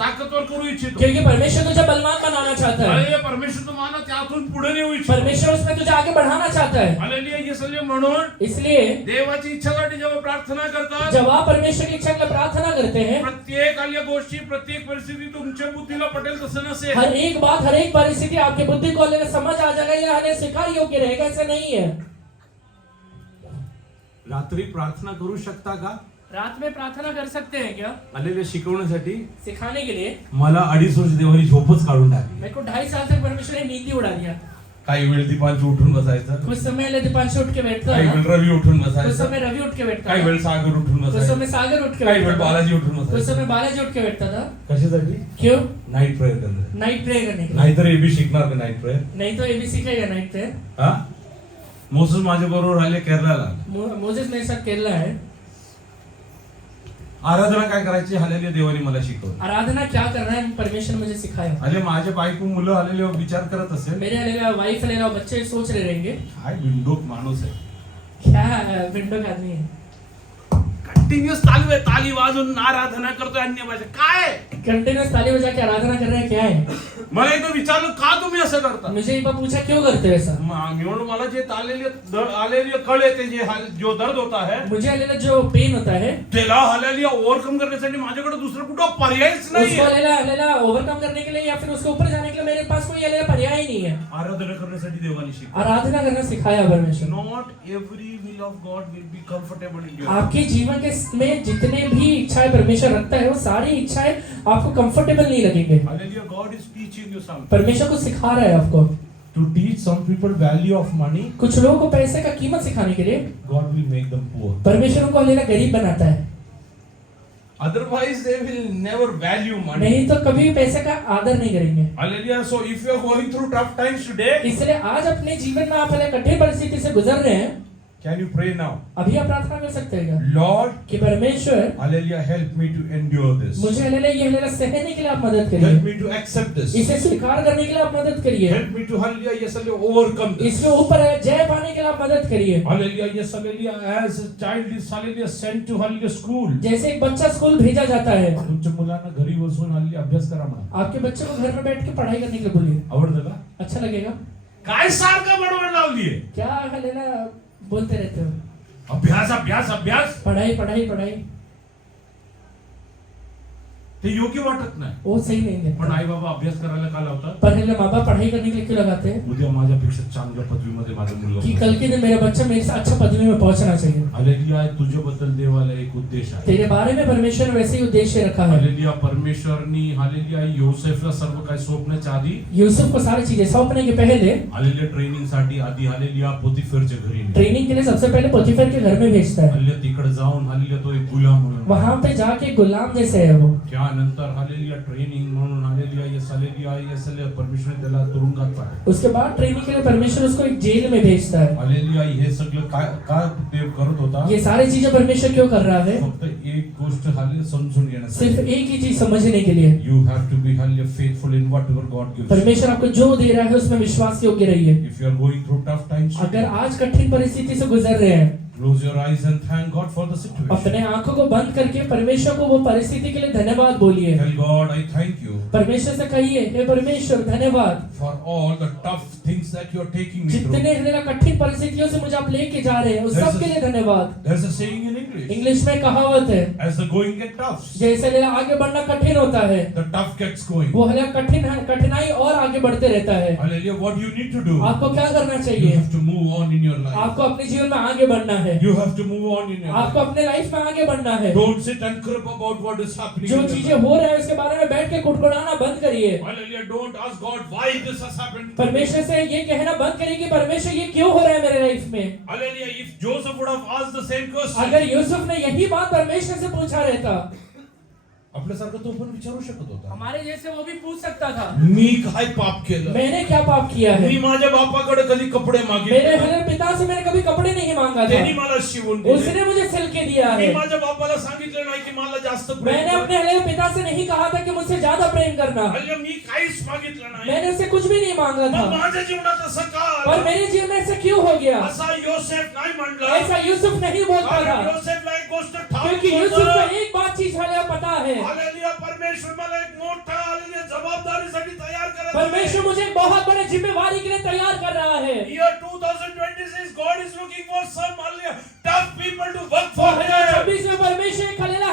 ताकदवर करू इच्छितो. क्योंकि परमेश्वर तुझे बलवान बनाना चाहता है. हालेलुया परमेश्वर तुम्हाला त्यातून पुढे नेऊ इच्छितो. परमेश्वर उसमें तुझे आगे बढ़ाना चाहता है. हालेलुया येसलिया म्हणून इसलिए देवाची इच्छासाठी जेव्हा प्रार्थना करतात, जब आप परमेश्वर की इच्छा के लिए प्रार्थना करते हैं, प्रत्येक आल्या गोष्टी प्रत्येक परिस्थिती तुमच्या बुद्धीला पटेल तसं नसेल. हर एक बात हर एक परिस्थिति आपके बुद्धि को लेकर समझ आ जाएगा या हमें स्वीकार योग्य रहेगा, ऐसा नहीं है. रात्री प्रार्थना करू शकता का? रात में प्रार्थना कर सकते हैं क्या? हालेलुया शिकवण्यासाठी सिखाने के लिए. मला 2.5 वर्ष देवानी झोपच काढून टाकली. मेरे को 2.5 साल तक परमेश्वर ने नींद ही उड़ा दिया. काही वेळ दीपांशी उठून बसायचं, कुछ समय दीपांशु उठ के बैठता काही था, वेळ रवी उठून कुछ बसायचं, समय रवि उठ के बैठता काही था, वेळ सागर उठून कुछ बसायचं, समय सागर उठ के काही वेळ बैठता था, बालाजी उठून कुछ बसायचं. समय बालाजी उठ के बैठता था. कशासाठी? क्यों? नाईट प्रेयर करणार. नाइट प्रेयर करने के लिए. नाहीतर एबी शिकणार का नाईट प्रेयर? नहीं तो एबीसी का नाइट प्रेयर. हा? मोसेस माझ्या बरोबर आले केरळला. मोजेस मेरे साथ केरला है. आराधना काय करायची हालेलुया देवानी मला शिकवलं. आराधना क्या करना है परमेश्वर ने मुझे सिखाया. आणि माझ्या बायको मुलं आलेले विचार करत असेल, मेरे अलेला वाइफ अलेला बच्चे सोच रहे रहेंगे काय विंडोक माणूस आहे. क्या विंडो का आदमी है. कंटिन्यूअस चालू आहे, ताली वाजून आराधना करतोय अन्य भाषा. काय कंटिन्यूस ताली बजा के आराधना कर रहे हैं, क्या है. मला एकदा विचारलं का तुम्ही असं करता? मुझे एक बार पूछा क्यों करते हो ऐसा. मी म्हणून मला जे आलेली कळ येते, जो दर्द होता है मुझे अलेला जो पेन होता है त्याला हालेलुया ओव्हरकम करण्यासाठी माझ्याकडे दुसरा कुठं पर्यायच नाही. उसको अलेला ओवरकम करने के लिए या फिर उसके ऊपर जाने के लिए मेरे पास कोई अलेला पर्याय ही नहीं है. आराधना करण्यासाठी देवानी शिकवलं. आराधना करना सिखाया परमेश्वर. Not every will of God will be comfortable in your. आपके जीवन के में जितने भी इच्छाएं परमेश्वर रखता है वो सारी इच्छाएं आपको कंफर्टेबल नहीं लगेंगे. Hallelujah God is teaching you something. परमेश्वर को सिखा रहा है आपको. To teach some people value of money, कुछ लोगों को पैसे का कीमत सिखाने के लिए God will make them poor. परमेश्वर उनको अलेला गरीब बनाता है. Otherwise they will never value money. नहीं तो कभी भी पैसे का आदर नहीं करेंगे. Hallelujah. So if you are going through tough times today, इसलिए आज अपने जीवन में आप कठिन परिस्थिति से गुजर रहे हैं, can you pray now? अभी आप प्रार्थना कर सकते हैं क्या? Lord, कि परमेश्वर Hallelujah, help me to endure this. मुझे ये सहने के लिए आप मदद Help करिए. me to accept this. इसे स्वीकार करने के लिए आप मदद करिए. Help me to Hallelujah, yes, Hallelujah, overcome this. इसके ऊपर जय पाने के लिए आप मदद करिए. Hallelujah, yes, Hallelujah, as a child is Hallelujah sent to Hallelujah school. जैसे एक बच्चा स्कूल भेजा जाता है, तुमच्या मुलांना घरी बसून Hallelujah अभ्यास करा म्हणा. आपके बच्चे को घर में बैठ के पढ़ाई करने के लिए बोलिए. आवडतं का? अच्छा लगेगा काय सारखं बडबड लावलीये? क्या लेना बोलते रहते हो. अभ्यास अभ्यास अभ्यास. पढ़ाई पढ़ाई पढ़ाई ते योग्य वाटत नाही. वो सही नहीं है. पण आई बाबा अभ्यास करायला का लावतात? पहले माँ बाप पढ़ाई करने के लिए क्यों लगाते हैं. उद्या माझ्यापेक्षा चांगल्या पदवीमध्ये माझा मुलगा कि कल के दिन मेरा बच्चा मेरे से अच्छा पदवी में पहुंचना चाहिए. हालेलुया तुझ्याबद्दल देवाला एक उद्देश आहे. तेरे बारे में परमेश्वर ने वैसे ही उद्देश्य रखा है. हालेलुया परमेश्वरनी हालेलुया योसेफला सर्व काही सोपण्याच्या आधी यूसुफ को सारी चीजें सौंपने के पहले हालेलुया ट्रेनिंग साठी आधी हालेलुया पोतीफेरच्या घरी नेलं. ट्रेनिंग के लिए सबसे पहले पोतीफर के घर में भेजता है. हालेलुया तिकडे जाऊन हालेलुया तो एक गुलाम म्हणून वहां पे जाके गुलाम जैसे है वो. त्यानंतर हालेलुया ट्रेनिंग म्हणून हालेलुया हालेलुया परमेश्वर त्याला तुरुंगात पाठवलं. उसके बाद ट्रेनिंग के लिए परमेश्वर उसको एक जेल में भेजता है. हालेलुया हे सगळं काय देव करत होता? ये सारी चीजें परमेश्वर क्यों कर रहा है. फक्त एक गोष्ट हालेलुया समजून घेण्यासाठी. सिर्फ एक ही चीज समझने के लिए. You have to be hallelujah faithful in whatever God gives. परमेश्वर आपको जो दे रहा है उसमें विश्वास योग्य रहिए. If you are going through tough times, अगर आज कठिन परिस्थिति से गुजर रहे हैं, close your eyes and thank God for the situation. अपने आंखों को बंद करके परमेश्वर को वो परिस्थिति के लिए धन्यवाद बोलिए. Tell God I thank you परमेश्वर से कहिए, हे परमेश्वर धन्यवाद for all the tough things that you are taking me through. जितने हलेला कठिन परिस्थितियों से मुझे आप लेके जा रहे हैं उस सब के लिए धन्यवाद। There's a saying in English. English में कहावत है, As the going gets tough, जैसे हलेला आगे बढ़ना कठिन होता है, the tough gets going. वो हलेला कठिनाई और आगे बढ़ते रहता है। Hallelujah. What do you need to do? आपको क्या करना You चाहिए? have to move on in your life. आपको अपने जीवन में आगे बढ़ना है। You have to move on in your आपको life. अपने लाइफ में आगे बढ़ना है। Don't sit and crib about what is happening. जो in your चीजें life. हो रहा है उसके बारे में बैठ के कुड़कुड़ाना बंद करिए। Hallelujah. Don't ask God why this has happened. परमेश्वर से ये कहना बंद करिए कि परमेश्वर ये क्यों हो रहा है मेरे लाइफ में। Hallelujah. If Joseph would have asked the same question, अगर यूसुफ ने यही बात परमेश्वर से पूछा रहता, आपल्यासारखं तो पण विचारू शकत होता. हमारे जैसे वो भी पूछ सकता था, मी काय पाप केलं? मैंने क्या पाप किया है? मी माझ्या बापाकडे कधी कपडे मेरे मागितले? हलेल पिता से मैंने कभी कपड़े नहीं मांगा था, त्यांनी मला शिवून दिले. उसने मुझे सिल के दिया मी है। माझ्या बापाला सांगितलं नाही की मला जास्त प्रेम मैंने कर. अपने हलेल पिता से नहीं कहा था कि मुझसे ज्यादा प्रेम करना, हल्ली मी काहीच मागितलं नाही. मैंने उससे कुछ भी नहीं मांगा मग था। माझ्या जीवनात असं का पर आलं? मेरे जीवन में ऐसा क्यों हो गया? असा योसेफ नाही म्हणला. ऐसा यूसुफ नहीं बोलता कारण था, योसेफला एक गोष्ट ठाऊक क्योंकि यूसुफ को होतं. एक बात चीज हलेल पता है, हालेलुया. परमेश्वर मला एक मोठा हालेलुया जबाबदारीसाठी तयार करत आहे. परमेश्वर मुझे एक बहुत बड़े जिम्मेवारी के लिए तैयार कर रहा है। Year 2026, God is looking for some hallelujah, tough people to work तो for हलेला Him. 26 में परमेश्वर एक हलेला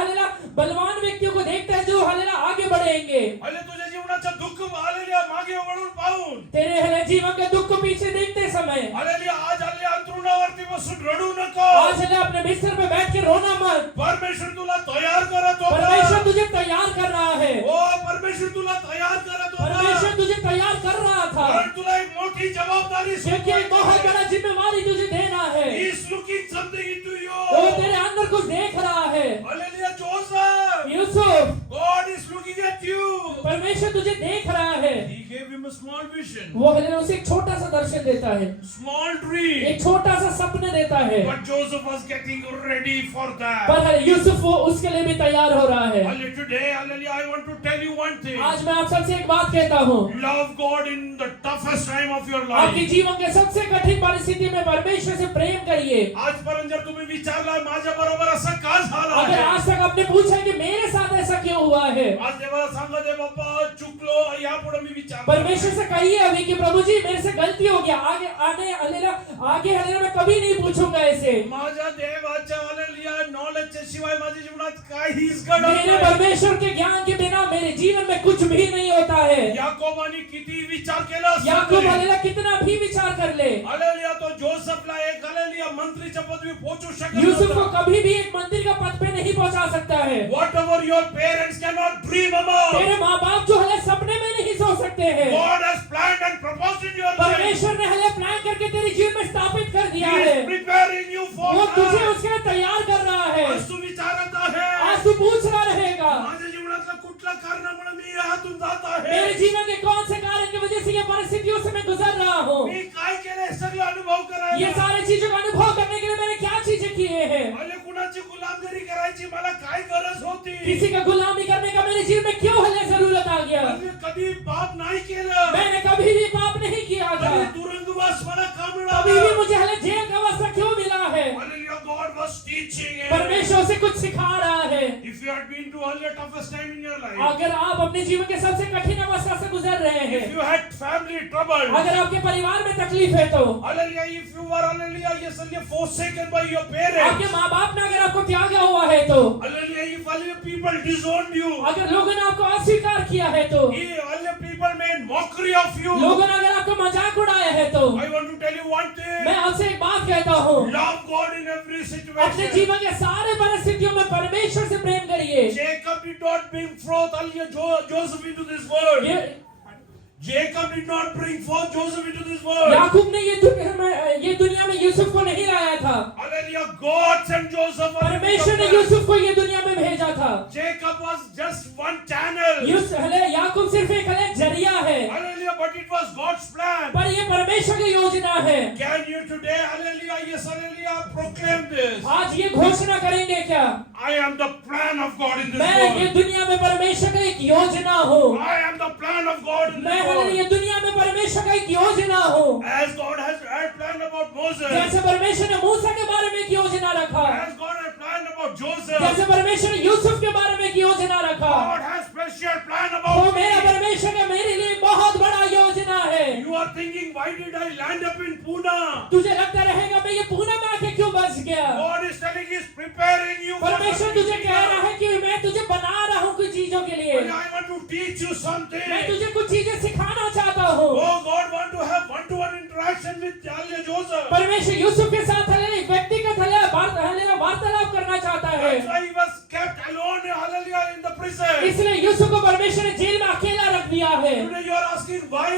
बलवान व्यक्तियों को देखता है जो हलेला आगे बढ़ेंगे। हल्ली तुझ्या जीवनाचं दुःख हालेलुया मागे वळून पाहून, तेरे हले जीवन के दुख को पीछे देखते समय हालेलुया आज हल्ली अंथरुणावरती बसून रडू नको. आज हले अपने बिस्तर पे बैठ के रोना मत, परमेश्वर तुला तयार करत परमेश्वर होता. तुझे तैयार कर रहा है, ओ परमेश्वर तुला तयार करत परमेश्वर होता. तुझे तैयार कर रहा था, कारण तुला एक मोठी जबाबदारी क्योंकि एक बहुत सोपवायची बड़ा आहे. जिम्मेवारी तुझे देना है। He is looking something into you. वो तेरे अंदर कुछ देख रहा है। Hallelujah, Joseph. Yusuf, God is looking at you. परमेश्वर तुझे देख रहा है। He gave him a small vision, वो हलेला उसे एक छोटा सा दर्शन देता है, small dream. एक छोटा सा सपने देता है, But Joseph was getting ready for that. पर यूसुफ वो उसके लिए भी तैयार हो रहा है। Hallelujah, today, hallelujah, I want to tell you one thing. आज मैं आप सबसे एक बात कहता हूँ, Love God in the toughest time of your आपके life. जीवन के सबसे कठिन परिस्थिति में परमेश्वर से प्रेम करिए। आजपर्यंत जर तुम्ही विचारला माझ्या बरोबर असं का झालं अगर आहे? आज तक आपने पूछा कि मेरे साथ ऐसा क्यों हुआ है, आज देवाला सांगा दे बाप्पा चुकलो यापुढे मी विचार परमेश्वर से कहिए अभी कि प्रभु जी मेरे से गलती हो गया, आगे हलेला मैं कभी नहीं पूछूंगा ऐसे। माझ्या देवाच्या हालेलुया नॉलेजच्या शिवाय माझ्या जीवनात काहीच घडत मेरे नाही. परमेश्वर के ज्ञान के बिना मेरे जीवन में कुछ भी नहीं होता है। याकोबाने किती विचार केला असला याकूब तरी, हलेला कितना भी विचार कर ले, हालेलुया तो जोसेफला एक हालेलुया मंत्रीच्या पदवी पोहोचू शकत यूसुफ को नव्हता. कभी भी एक मंदिर का पद पे नहीं पहुंचा सकता है। Whatever your parents cannot dream about, तेरे माँ बाप जो हले सपने में नहीं सो सकते हैं, God has planned and proposed in your life. परमेश्वर ने हले प्लान करके तेरे जीवन में स्थापित कर दिया He है। is preparing you for वो तुझे that. उसके लिए तैयार कर रहा है। आज तू विचारत आहे, आज तू पूछ रहा रहेगा, माझ्या जीवनातल्या कुठल्या कारणामुळे मी यातून जात आहे? मेरे जीवन के कौन से कारण की वजह से ये परिस्थितियों से मैं गुजर रहा हूँ। मी काय केलंय सगळं अनुभव ये करायला? सारी चीजों का अनुभव करने के लिए मैंने क्या चीजें किए हैं। मला कुणाची गुलामगिरी करायची मला काय गरज होती? किसी का गुलामी करने का मेरे जीवन में क्यों हले जरूरत आ गया। मी कधी पाप नाही केलं. मैंने कभी भी पाप नहीं किया था, कधी तुरुंगवास मला का कभी भी मिळाला? मुझे हले जेल का अवस्था क्यों मिला है। Hallelujah, God was teaching it. परमेश्वर से कुछ सिखा रहा है। If you had been to all your toughest time in your life, अगर आप अपने जीवन के सबसे कठिन अवस्था से गुजर रहे if हैं, you had family trouble, अगर आपके परिवार में तकलीफ है तो, hallelujah, if you were hallelujah, yes, hallelujah, forsaken by your parents, आपके माँ बाप ने अगर आपको त्यागा हुआ है तो, hallelujah, if hallelujah, people disowned you, अगर लोगों ने आपको अस्वीकार किया है तो, if hallelujah, people made mockery of you, लोगों ने अगर आपका मजाक उड़ाया है तो, I want to tell you one thing. मैं आपसे एक बात कहता हूँ, Love God in every अपने situation. जीवन के सारे परिस्थितियों में परमेश्वर से प्रेम करिए। Jacob did not bring forth hallelujah, Joseph into this world. ये- Jacob did not bring forth Joseph into this world. याकूब ने ये दुनिया में यूसुफ को नहीं लाया था, Hallelujah, God sent Joseph. परमेश्वर ने यूसुफ को ये दुनिया में भेजा था। Jacob was just one channel. याकूब सिर्फ एक जरिया है, Hallelujah, but it was God's plan. पर ये परमेश्वर की योजना है। Can you today, hallelujah, yes, hallelujah, proclaim this? आज ये घोषणा करेंगे क्या, I am the plan of God in this मैं ये world. दुनिया में परमेश्वर का एक योजना हूँ। I am the plan of God in मैं this ये world. दुनिया में परमेश्वर का एक योजना हूँ। As God has had planned about Moses, जैसे परमेश्वर ने मूसा के बारे में एक योजना रखा, as God had planned about Joseph, जैसे परमेश्वर ने यूसुफ के बारे में एक योजना रखा, God has special plan वो about मेरा me. परमेश्वर का मेरे लिए बहुत बड़ा योजना है। You are thinking, why did I land up in Pune? तुझे लगता रहेगा मैं ये पुणे में आके क्यों बस गया? God is telling, He is preparing you for परमेश्वर तुझे something कह रहा bigger. है कि मैं तुझे बना रहा हूँ कुछ चीजों के लिए। And I want to teach you something. मैं तुझे कुछ चीजें सिखाना चाहता हूँ। Oh, God want to have one-to-one interaction with Alia Joseph. परमेश्वर यूसुफ के साथ व्यक्तिगत वार्तालाप करना चाहता है। That's why he was kept alone, hallelujah, in the prison. इसलिए यूसुफ को परमेश्वर ने जेल में अकेला रख दिया है। Today you are asking why?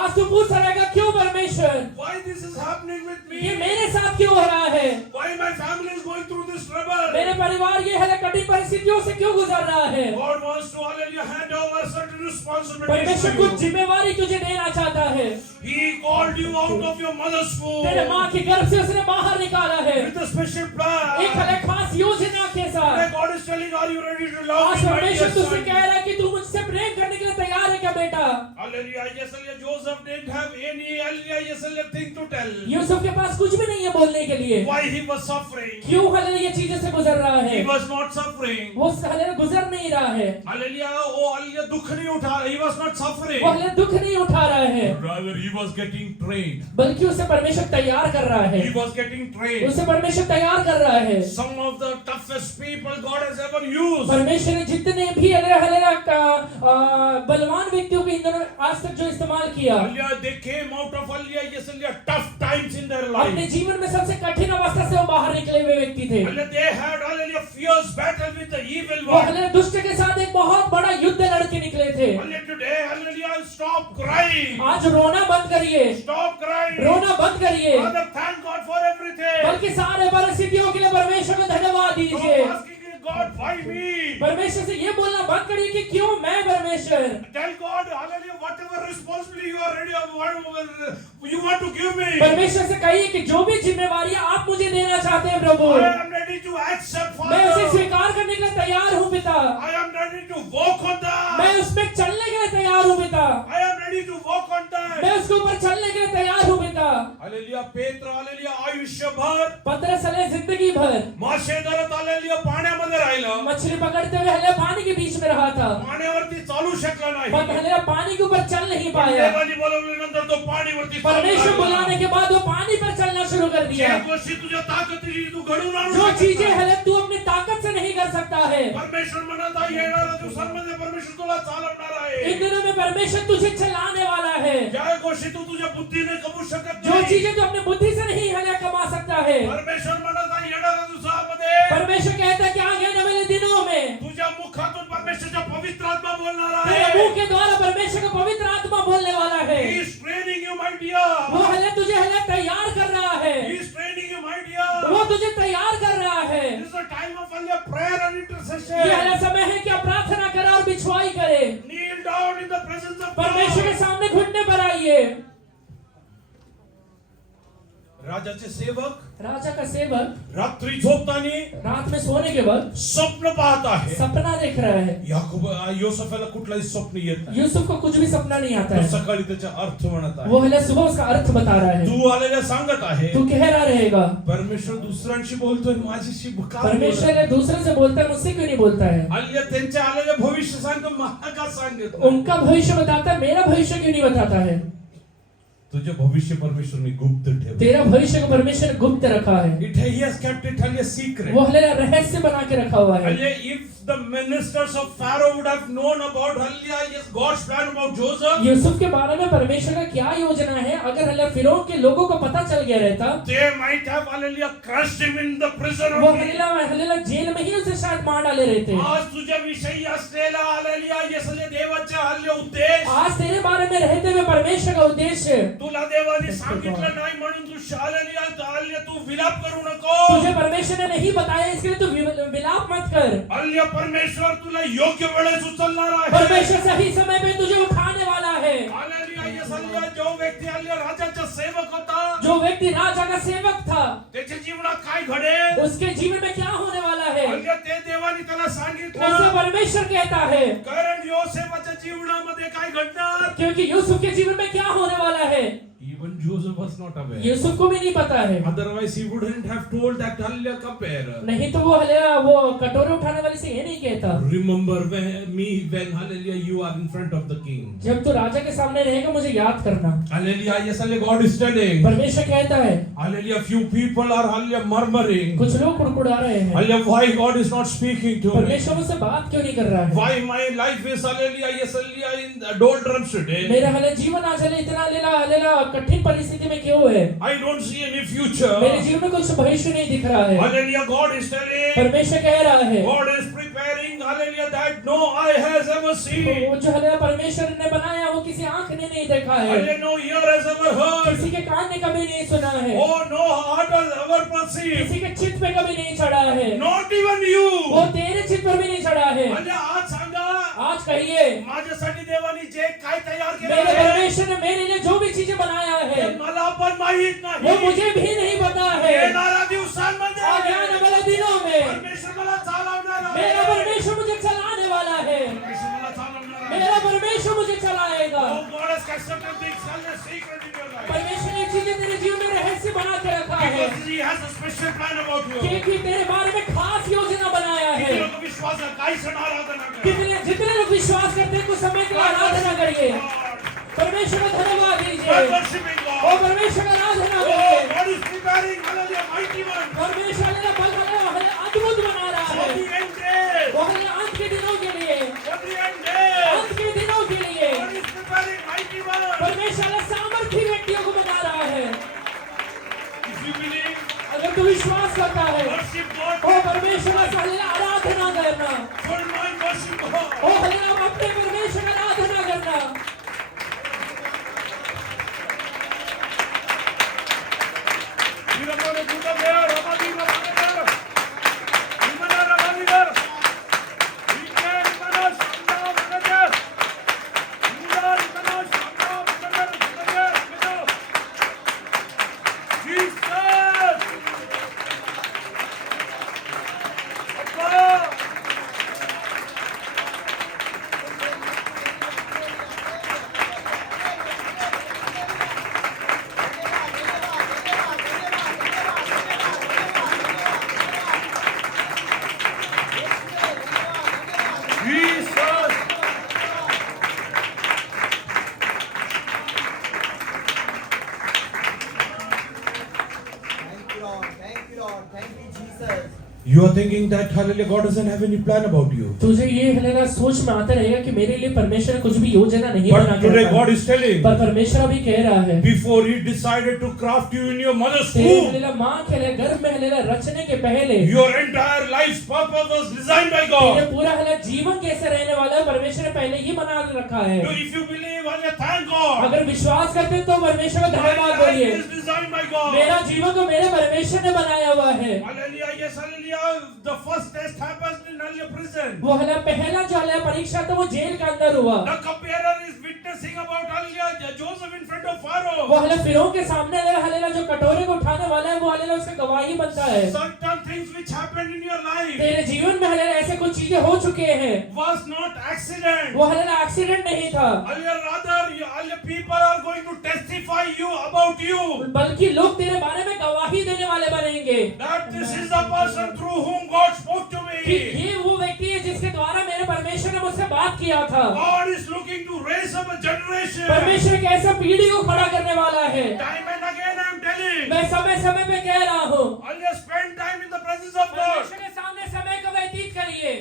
आज तू पूछ रहेगा क्यों परमेश्वर, Why this is happening with me? ये मेरे साथ क्यों हो रहा है? Why my family is going through this trouble? मेरे परिवार ये है कठिन परिस्थितियों से क्यों गुजर रहा है? God wants to, hallelujah, hand over certain responsibilities परमेश्वर to कुछ you. जिम्मेवारी तुझे देना चाहता है। He called you out of your mother's womb तेरे माँ के गर्भ से उसने बाहर निकाला है with a special plan. एक अलग खास योजना के साथ। Today God is telling, are you ready to love आज me, my परमेश्वर dear तुझसे son? कह रहा है कि तू मुझसे प्रेम करने के लिए तैयार है क्या बेटा? Hallelujah. Yes, hallelujah. Joseph didn't have any, hallelujah, yes, hallelujah, thing to tell. Yusuf के पास कुछ भी नहीं है बोलने के लिए। Why he was suffering? क्यों हालेलुया ये चीजों से गुजर रहा है? He was not suffering. वो हालेलुया गुजर नहीं रहा है। Hallelujah. Oh, hallelujah. दुख नहीं उठा रहा. He was not suffering. वो हालेलुया दुख नहीं उठा रहा है, Rather, he was getting trained. बल्कि उसे परमेश्वर तैयार कर रहा है। He was getting trained. उसे परमेश्वर तैयार कर रहा है। Some of the toughest people God has ever used. परमेश्वर ने जितने भी बलवान व्यक्तियों को इन दोनों आज तक जो इस्तेमाल किया, Hallelujah. They came out of, hallelujah, yes, hallelujah, tough times in their अपने life. जीवन में सबसे कठिन अवस्था से वो बाहर निकले हुए व्यक्ति थे। Hallelujah. They had, hallelujah, fierce battle with the evil वो one. हालेलुया दुष्ट के साथ एक बहुत बड़ा युद्ध लड़के निकले थे। Hallelujah. Today, hallelujah, stop crying. आज रोना बंद करिए, Stop crying. रोना बंद करिए, Father, thank God for everything. बल्कि सारे परिस्थितियों के लिए परमेश्वर को धन्यवाद दीजिए। Stop asking God, why me? परमेश्वर से ये बोलना बंद करिए कि क्यों मैं परमेश्वर। Tell God, hallelujah, whatever responsibility you are ready, whatever you want to give me. परमेश्वर से कहिए कि जो भी जिम्मेवारी आप मुझे देना चाहते हैं प्रभु, I am ready to accept, मैं उसे Father. स्वीकार करने के लिए तैयार हूँ पिता। I am ready to walk on मैं that. उस पे चलने के लिए तैयार हूँ पिता। I am ready to walk on that. मैं उसके ऊपर चलने के लिए तैयार हूँ पिता। Hallelujah, Petra, hallelujah, आयुष्यभर पतरस हले जिंदगी भर मासे धरत, hallelujah, पाण्यामध्ये राहिलं. मछली पकड़ते हुए हले पानी के बीच में रहा था, पाण्यावरती चालू शकला पर नाही. हले पानी के ऊपर चल नहीं पाया। देवाने बोलवल्यानंतर तो पाणीवरती चालू परमेश्वर लागला. बुलाने के बाद वो पानी पर चलना शुरू कर दिया। ज्या गोष्टी तुझ्या ताकदीने तू घडवून आणू जो शकत चीजें नाही. हले तू अपनी ताकत से नहीं कर सकता है, परमेश्वर म्हणत आहे, येणाऱ्या दिवसांमध्ये परमेश्वर तुला चालवणार आहे. इन दिनों में परमेश्वर तुझे चलाने वाला है। ज्या गोष्टी तू तुझ्या बुद्धीने कमवू शकत जो नाही. चीजें तू अपनी बुद्धि से नहीं हले कमा सकता है, परमेश्वर म्हणत आहे, येणाऱ्या दिवसामध्ये परमेश्वर कहता है कि आगे आने वाले दिनों में तुझ्या मुखातून परमेश्वरचा पवित्र आत्मा बोलणार तेरे आहे. मुंह के द्वारा परमेश्वर का पवित्र आत्मा बोलने वाला है। He is training you, my dear. वो हले तुझे हले तैयार कर रहा है, He is training you, my dear. वो तुझे तैयार कर रहा है। This is a time of hallelujah, prayer and ये intercession. हले समय है कि आप प्रार्थना करे और बिछवाई करे, Kneel down in the presence of परमेश्वर के God. सामने घुटने पर आइए। राजाचे सेवक राजा का सेवक रात्री झोपताना रात में सोने के वक्त स्वप्न पाहत आहे. सपना देख रहा है। याकूब योसेफला कुठलाही स्वप्न येत नाही. यूसुफ को कुछ भी सपना नहीं आता तो है, सकाळी त्याचा अर्थ म्हणत वो आहे. हले सुबह उसका अर्थ बता रहा है। तू आलेल्या सांगत आहे, तू कह रहा रहेगा परमेश्वर दुसऱ्यांशी बोलतोय, माझ्याशी का बोलत परमेश्वर ने दूसरे से बोलता है, मुझसे क्यों नहीं बोलता है? आल्या त्यांच्या आलेल्या भविष्य सांगतो, मला का सांगत नाही? उनका भविष्य बताता है, मेरा भविष्य क्यों नहीं बताता है? तुझे भविष्य परमेश्वरने गुप्त ठेव. तेरा भविष्य को परमेश्वर ने गुप्त रखा है, It he has kept it a secret. वो हले रहस्य बना के रखा हुआ है। If the ministers of Pharaoh would have known about yes, God's plan about Joseph, Yusuf के बारे में परमेश्वर का क्या योजना है, अगर हले फिरौन के लोगों को पता चल गया रहता, they might have hallelujah crushed him in the prison. वो हले जेल में ही उसे शायद मार डाले रहते। आज तुझ्या विषयी असलेला हallelujah येसले देवाचे हल्ले उद्देश आज तेरे बारे में रहते हुए परमेश्वर का उद्देश्य तुला देवाने सांगितलं नाही म्हणून तू हallelujah तू विलाप करू नको. तुझे परमेश्वर ने नहीं बताया, इसके लिए तू विलाप मत कर। हल्ले परमेश्वर तुला योग्य वेळेस उचलणार आहे. परमेश्वर सही समय पे तुझे उठाने वाला है। हल्लेलुया येसले जो व्यक्ती हल्ले राजाचा सेवक होता, जो व्यक्ती राजा का सेवक था, त्याच्या जीवनात काय घडेल, उसके जीवन में क्या होने वाला है, हल्ले ते देवाने त्याला उसे सांगितलं. परमेश्वर कहता है। कारण योसेफाच्या जीवनामध्ये काय घडणार, क्योंकि यूसुफ के जीवन में क्या होने वाला है, even Joseph was not aware. Yusuf को भी नहीं पता है, Otherwise, he wouldn't have told that hallelujah cupbearer. नहीं तो वो हलेला वो कटोरे उठाने वाले से ये नहीं कहता, Remember when hallelujah you are in front of the king. जब तू राजा के सामने रहेगा मुझे याद करना। Hallelujah, yes, hallelujah, God is telling. परमेश्वर कहता है, Hallelujah, few people are hallelujah murmuring. कुछ लोग कुड़कुड़ा रहे हैं, Hallelujah, why God is not speaking to me? परमेश्वर मुझसे बात क्यों नहीं कर रहा है? Why my life is hallelujah, yes, hallelujah, in the doldrums today? मेरा हले जीवन आज हले इतना हलेला कठिन परिस्थिति में क्यों है? I don't see any future. मेरे जीवन में कुछ भविष्य नहीं दिख रहा है। Hallelujah, God is telling. परमेश्वर कह रहा है, God is preparing, hallelujah, that no eye has ever seen. वो जो हलेला परमेश्वर ने बनाया वो किसी आंख ने नहीं देखा है, Hallelujah, no ear has ever heard. किसी के कान ने कभी नहीं सुना है, Oh, no heart has ever perceived. किसी के चित्त पे कभी नहीं चढ़ा है, Not even you. वो तेरे चित्त पर भी नहीं चढ़ा है। Hallelujah, आज सांगा. आज कहिए, माझ्यासाठी देवानी जे काय तयार केलं मेरे आहे, परमेश्वर ने मेरे लिए जो भी चीजें बनाया है ते मला पण माहित वो नाही. मुझे भी नहीं पता है। येणाऱ्या दिवसांमध्ये आने वाले दिनों में परमेश्वर मला चालवणार आहे. मेरा परमेश्वर मुझे चलाने वाला है, परमेश्वर मला चालवणार आहे. मेरा परमेश्वर मुझे चलाएगा। Oh, God has constructed things, hallelujah, secret in your life. परमेश्वर ने चीजें तेरे जीवन में रहस्य बना के रखा है, Because He has a special plan about you. क्योंकि तेरे बारे में खास योजना बनाया है। किती लोक विश्वास आहे, काही क्षण आराधना करा. जितने लोग विश्वास करते हैं कुछ समय के लिए आराधना करिए, परमेश्वर का धन्यवाद God दीजिए, worshiping ओ God. परमेश्वर का आराधना Oh, करिए। God is preparing, hallelujah, mighty one. परमेश्वर ने अद्भुत बना रहा For है, the end days. वो हमें अंत के दिनों के लिए, For the end days. अंत के दिनों के लिए God is preparing mighty one. परमेश्वर सामर्थी व्यक्तियों को बता रहा है। If you believe, अगर तू विश्वास करता है, worship God. ओ परमेश्वर का हल्ला आराधना करना, Full mind worship God. ओ हल्ला अपने परमेश्वर का आराधना करना। Viramone Buddha Dev, Ramadi Ramanagar. Vimana Ramanigar. Vimana Ramana Shanda Managar. Vimana Ramana Shanda Managar. Managar. Jesus. Appa. Jesus. Thank you, Lord. Thank you, Lord. Thank you, Jesus. You are thinking that hallelujah, God doesn't have any plan about you. तुझे ये हल्ला सोच में आता रहेगा कि मेरे लिए परमेश्वर ने कुछ भी योजना नहीं बना But के today रखा God है। is telling, पर परमेश्वर अभी कह रहा है, before He decided to craft you in your mother's तेरे womb, हल्ला माँ के हल्ला गर्भ में हल्ला रचने के पहले your entire life's purpose was designed by तेरे God. पूरा हल्ला जीवन कैसे रहने वाला है परमेश्वर ने पहले ही बना के रखा है। So if you believe, hallelujah, thank God. अगर विश्वास करते हैं तो परमेश्वर का My धन्यवाद life बोलिए, is designed by God. मेरा जीवन तो मेरे परमेश्वर ने बनाया हुआ है। Hallelujah, yes, hallelujah. The first test happened in hallelujah prison. वो हल्ला पहला जो हल्ला परीक्षा था वो जेल के अंदर हुआ। The cupbearer is witnessing about hallelujah Joseph in front of Pharaoh. वो हल्ला फिरौन के सामने हल्ला जो कटोरे को उठाने वाला है वो हल्ला उसका गवाही बनता है। Certain things which happened in your life तेरे जीवन में हल्ला ऐसे कुछ चीजें हो चुके हैं, was not accident. वो हल्ला एक्सीडेंट नहीं था, Hallelujah, rather, hallelujah, people are going to testify you about you. बल्कि लोग तेरे बारे में गवाही देने वाले बनेंगे That this is the person through whom God spoke to कि me. ये वो व्यक्ति है जिसके द्वारा मेरे परमेश्वर ने मुझसे बात किया था। God is looking to raise up a generation. परमेश्वर एक ऐसा पीढ़ी को खड़ा करने वाला है। Time and again I am telling. मैं समय समय पे कह रहा हूँ, Hallelujah, spend time in the presence of God. परमेश्वर के सामने समय का व्यतीत करिए।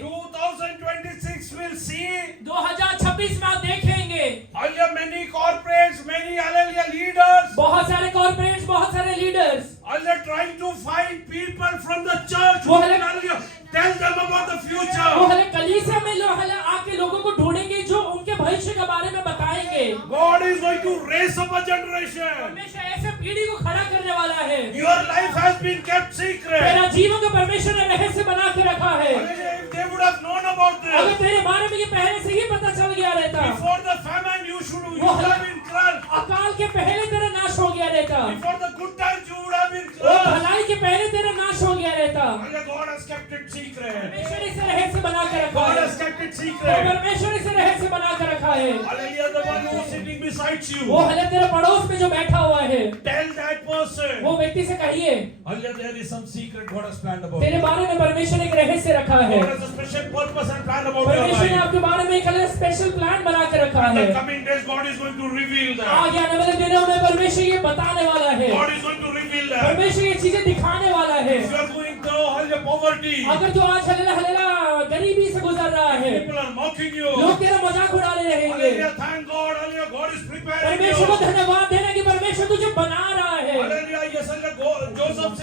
2026 will see 2026 में आप देखेंगे hallelujah many corporates, many hallelujah leaders, बहुत सारे कॉर्पोरेट्स, बहुत सारे leaders hallelujah trying to find people from the church who वो can हल्ले- hallelujah tell them about the वो future. हले कलीसिया में लोग हले आके लोगों को ढूंढेंगे जो उनके भविष्य के बारे में बताएंगे। God is going to raise up a generation. परमेश्वर ऐसे पीढ़ी को खड़ा करने वाला है। Your life has been kept secret. तेरा जीवन को परमेश्वर ने रहस्य बना के रखा है। Hallelujah, if they would have known about अगर this तेरे बारे में ये पहले से ही पता चल गया रहता, before the famine, you वो would have been crushed. अकाल के पहले तेरा नाश हो गया रहता, Before the good times, you would have been वो crushed. भलाई के पहले तेरा नाश हो गया रहता। Hallelujah, God has kept it secret. परमेश्वर इसे रहस्य बना के रखा God है। has kept it तो secret. परमेश्वर इसे रहस्य बना के रखा है। Hallelujah, the one who is sitting beside besides you. वो हले तेरे पड़ोस में जो बैठा हुआ है, Tell that person. वो व्यक्ति से कहिए, Hallelujah, there is some secret God has planned about तेरे you. बारे में परमेश्वर ने एक रहस्य रखा है। God has a special purpose and plan about your परमेश्वर ने life. आपके बारे में एक अलग स्पेशल प्लान बना के रखा In है। the coming days, God is going to reveal that. आगे आने वाले दिनों में परमेश्वर ये बताने वाला है, God is going to reveal that. परमेश्वर ये चीजें दिखाने वाला है। If you are going through hallelujah poverty, अगर तू आज हलेला हलेला गरीबी से गुजर रहा है, people are mocking you. लोग तेरा मजाक उड़ाने रहेंगे, Hallelujah, thank God. Hallelujah, God is preparing परमेश्वर को you. धन्यवाद देना कि परमेश्वर तुझे बना रहा है। Hallelujah, yes, hallelujah. Joseph's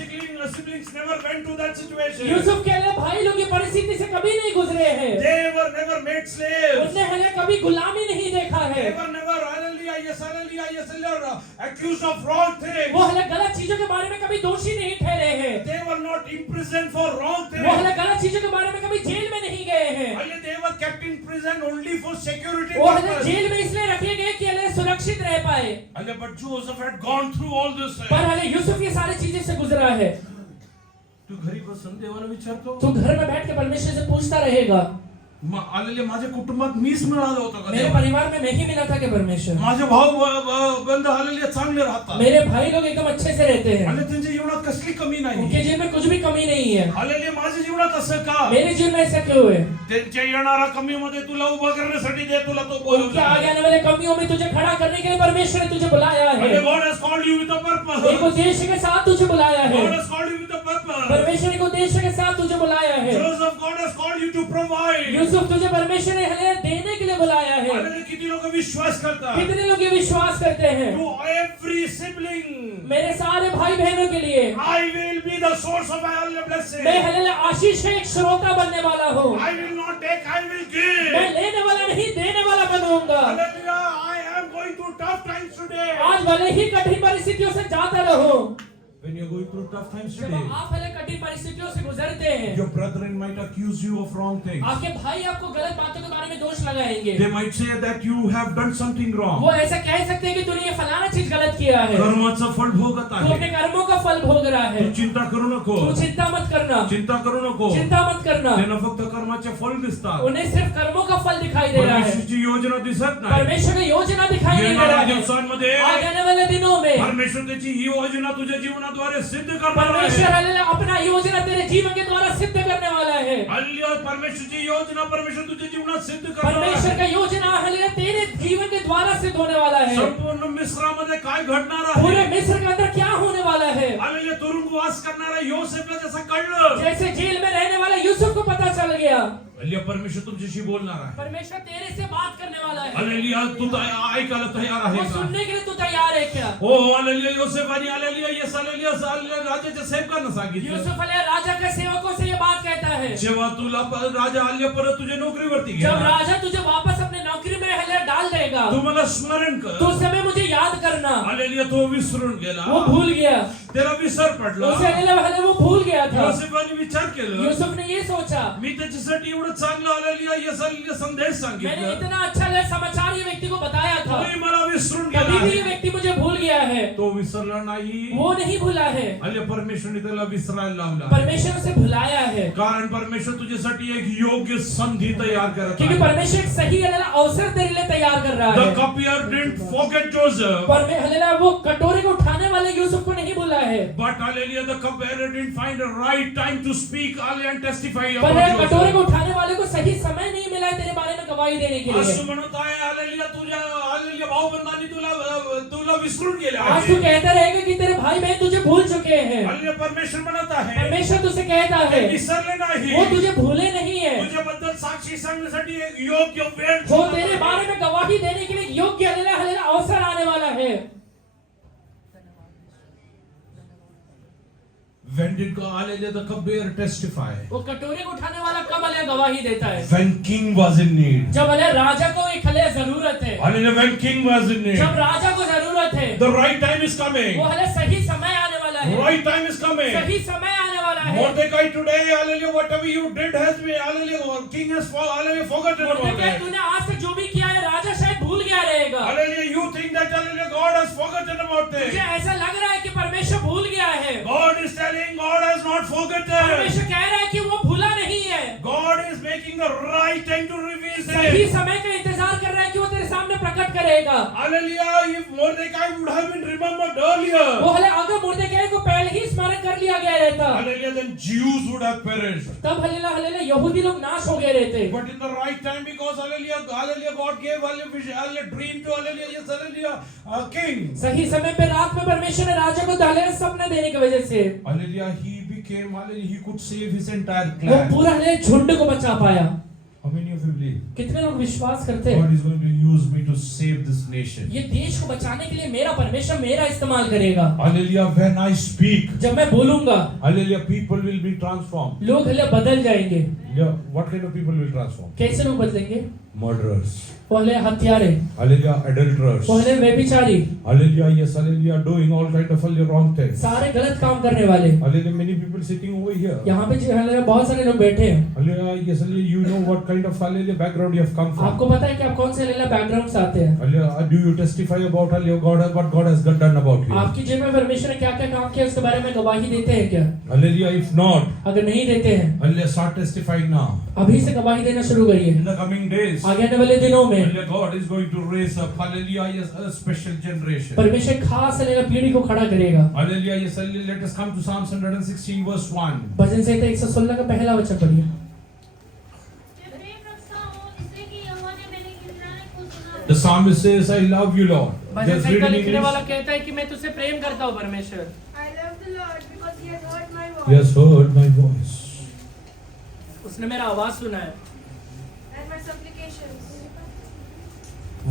siblings never went to that situation. Yusuf के लिए भाई लोग ये परिस्थिति से कभी नहीं गुजरे हैं, They were never made slaves. उसने हले कभी गुलामी नहीं देखा है, They were never, hallelujah, yes, hallelujah, accused of wrong things. वो हले गलत चीजों के बारे में कभी दोषी नहीं ठहरे हैं, They were not imprisoned for wrong वो things. हले गलत चीजों के बारे में कभी जेल में नहीं गए हैं, Hallelujah, they were kept in prison only for security वो हले purpose. जेल में इसलिए रखे गए कि हले सुरक्षित रह पाए। Hallelujah, but Joseph had gone through all this. पर हले यूसुफ ये सारी चीजें से गुजरा है। तू घरी बसून देवाला विचारतो तू घर में बैठ के परमेश्वर से पूछता रहेगा, आलेले माझ्या कुटुंबात मीच मिळालं होतं का मेरे देवाला? परिवार में मैं ही मिला था कि परमेश्वर, माझे भाऊ बंद आलेले चांगले राहतात. मेरे भाई लोग एकदम अच्छे से रहते हैं, आणि त्यांच्या जीवनात कसली कमी नाही. उनके जीवन में कुछ भी कमी नहीं है। आलेले माझ्या जीवनात असं का? मेरे जीवन में ऐसा क्यों है? त्यांच्या येणारा कमीमध्ये तुला उभं करण्यासाठी ते तुला तो उनके आगे बोलवला. आने वाले कमियों में तुझे खड़ा करने के लिए परमेश्वर ने तुझे बुलाया है, And God has called you with a purpose. एक उद्देश्य के साथ तुझे बुलाया है, God has called you with a purpose. परमेश्वर एक उद्देश्य के साथ तुझे बुलाया है। Joseph, God has called you to provide. Yusuf तुझे परमेश्वर ने हले देने के लिए बुलाया है। आलेले किती लोक विश्वास करतात? कितने लोग ये विश्वास करते हैं? To every sibling, मेरे सारे भाई बहनों के लिए I will be the source of all blessing. मैं हले आशीष का एक श्रोता बनने वाला हूँ। I will not take, I will give. मैं लेने वाला नहीं देने वाला बनूंगा। Hallelujah, I am going through tough times today. आज भले ही कठिन परिस्थितियों से जाता रहो, When you are going through tough times जब today, आप भले कठिन परिस्थितियों से गुजरते हैं, your brethren might accuse you of wrong things. आपके भाई आपको गलत बातों के बारे में दोष लगाएंगे। They might say that you have done something wrong. वो ऐसा कह सकते हैं कि तूने ये फलाना चीज गलत किया है, कर्माचं फळ भोगत तू आहे. अपने कर्मों का फल भोग रहा है। तू चिंता करू नको. तू चिंता मत करना, चिंता करू नको. चिंता मत करना। त्यांना फक्त कर्माचे फळ दिसतात. उन्हें सिर्फ कर्मों का फल दिखाई दे रहा है, परमेश्वरची योजना दिसत नाही. परमेश्वर की योजना दिखाई नहीं दे रहा येणाऱ्या है। दिवसांमध्ये आगे आने वाले दिनों में परमेश्वर त्याची ही योजना तुझ्या जीवनाद्वारे सिद्ध करणार परमेश्वर आहे. हालेलुया अपना योजना तेरे जीवन के द्वारा सिद्ध करने वाला है। हालेलुया, परमेश्वरची योजना परमेश्वर तुझ्या जीवनात सिद्ध करणार परमेश्वर आहे. का योजना हालेलुया तेरे जीवन के द्वारा सिद्ध होने वाला है। संपूर्ण मिस्रामध्ये काय घडणार पूरे आहे? मिस्र के अंदर क्या होने वाला है? हालेलुया, तुरुंगवास करणारा योसेफला जसं कळलं, जैसे जेल में रहने वाला यूसुफ को पता चल गया, हालेलुया, परमेश्वर तुमच्याशी बोलणार आहे. परमेश्वर तेरे से बात करने वाला है। हालेलुया, तू ऐकायला तयार आहे वो का? सुनने के लिए तू तैयार है क्या? हो, हालेलुया, योसेफ आणि हालेलुया, येस हालेलुया, हालेलुया, राजाच्या सेवकांना सांगितलं. यूसुफ अलैहि राजा के सेवकों से ये बात कहता है, जेव्हा तुला राजा आल्या परत तुझ्या नोकरीवरती जब गेला, राजा तुझे वापस अपने नौकरी में हले डाल देगा, तू मला स्मरण कर. तो उस समय मुझे याद करना। हालेलुया, तो विसरून गेला. वो भूल गया, त्याला विसर पडला. उसे हले वो भूल गया था। योसेफाने विचार केला, यूसुफ ने ये सोचा, मी त्याच्यासाठी एवढं चांगलं हालेलुया, येस हालेलुया संदेश मैंने सांगितलं, इतना अच्छा समाचार ये व्यक्ति को बताया था, तुम्ही मला विसरून कभी गेला भी ये आहे. व्यक्ति मुझे भूल गया है। तो विसरला नाही. वो नहीं भूला है, हालेलुया, परमेश्वरने त्याला विसरायला लावला. परमेश्वर उसे भुलाया है, कारण परमेश्वर तुझ्यासाठी एक योग्य संधी तयार करत क्योंकि आहे. परमेश्वर एक सही अवसर तेरे लिए तैयार कर रहा The है। cupbearer didn't forget Joseph, hallelujah, वो कटोरे को उठाने वाले यूसुफ को नहीं भूला है, but hallelujah, the cupbearer didn't find a right time to speak and testify पर about कटोरे को Joseph. उठाने वाले को सही समय नहीं मिला है तेरे बारे में गवाही देने के लिए। असं म्हणत आहे, हालेलुया, तुझ्या हालेलुया भाऊबंधांनी तुला विसरून गेले आज तू आहे. कहता रहेगा कि तेरे भाई बहन तुझे भूल चुके हैं, हालेलुया, परमेश्वर म्हणत आहे, परमेश्वर तुझसे कहता है विसरले नाही. वो तुझे भूले नहीं है, तुझ्याबद्दल साक्षी सांगण्यासाठी एक योग्य वेळ वो तेरे बारे में गवाही देने के लिए योग्य हलेलुया अवसर आने वाला है। When did God, hallelujah, the cupbearer testify? वो कटोरे को उठाने वाला कब हले गवाही देता है? When king was in need. जब हले राजा को एक हले जरूरत है, Hallelujah, when king was in need. जब राजा को जरूरत है, The right time is coming. वो हले सही समय आने वाला है, Right time is coming. सही समय आने वाला है। Mordecai today, hallelujah, whatever you did has been, hallelujah, king has hallelujah, forgotten about मुर्दकी, it. तूने आज तक जो भी किया है राजा शायद भूल गया रहेगा। Hallelujah, you think that, hallelujah, God has forgotten about मुझे it. ऐसा लग रहा है कि परमेश्वर भूल गया है। God is telling, God has not forgotten. परमेश्वर कह रहा है कि वो भूला नहीं है, God is making the right time to reveal सही it. समय का इंतजार कर रहा है कि वो तेरे सामने प्रकट प्रकट करेगा। Hallelujah. If Mordecai would have been remembered earlier, वो हले अगर मुर्देकाई को पहले ही स्मरण कर लिया गया रहता, hallelujah, then Jews would have perished. तब हलेला यहूदी लोग नाश हो गए रहते। But in the right time, because hallelujah, God gave hallelujah dream to hallelujah, yes, hallelujah, king. सही समय पे रात में परमेश्वर ने राजा को हलेला सपने देने की वजह से Hallelujah, he became hallelujah, he could save his entire वो clan. पूरा हलेला झुंड को बचा पाया। How many of you believe कितने लोग विश्वास करते हैं God is going to use me to save this nation? ये देश को बचाने के लिए मेरा परमेश्वर मेरा इस्तेमाल करेगा। Hallelujah, when I speak, जब मैं बोलूंगा hallelujah, people will be transformed. लोग हले बदल जाएंगे। Yeah, what kind of people will transform? कैसे लोग बदलेंगे? Murderers. पहले हत्यारे, Hallelujah, adulterers. पहले व्यभिचारी, Hallelujah, yes, hallelujah, doing all kind of hallelujah wrong things. सारे गलत काम करने वाले। Hallelujah, many people sitting over here. यहाँ पे हलेला बहुत सारे लोग बैठे हैं। Hallelujah, yes, hallelujah, you know what kind of hallelujah background you have come from. आपको पता है कि आप कौन से हलेला बैकग्राउंड से आते हैं? Hallelujah, do you testify about hallelujah God, what God has done about you? आपकी जीवन में परमेश्वर ने क्या क्या काम किया उसके बारे में गवाही देते हैं क्या? Hallelujah, if not, अगर नहीं देते हैं, hallelujah, start testifying now. अभी से गवाही देना शुरू करिए। In the coming days, आगे आने वाले दिनों में hallelujah, God is going to raise up, hallelujah, yes, a special generation. परमेश्वर खास हलेला पीढ़ी को खड़ा करेगा। Hallelujah, yes, hallelujah, let us come to Psalms 116 verse 1. भजन संहिता 116 का पहला वचन पढ़िए। मैं प्रेम रखता हूँ इसलिए कि यहोवा ने मेरे गिड़गिड़ाने को सुना The है। psalmist says, I love you, Lord. Bhajan Just Samhita read in लिखने वाला English. कहता है कि मैं तुझसे प्रेम करता हूँ परमेश्वर। I love the Lord because He has heard my He voice has heard my voice. उसने मेरा आवाज सुना है। and my supplications.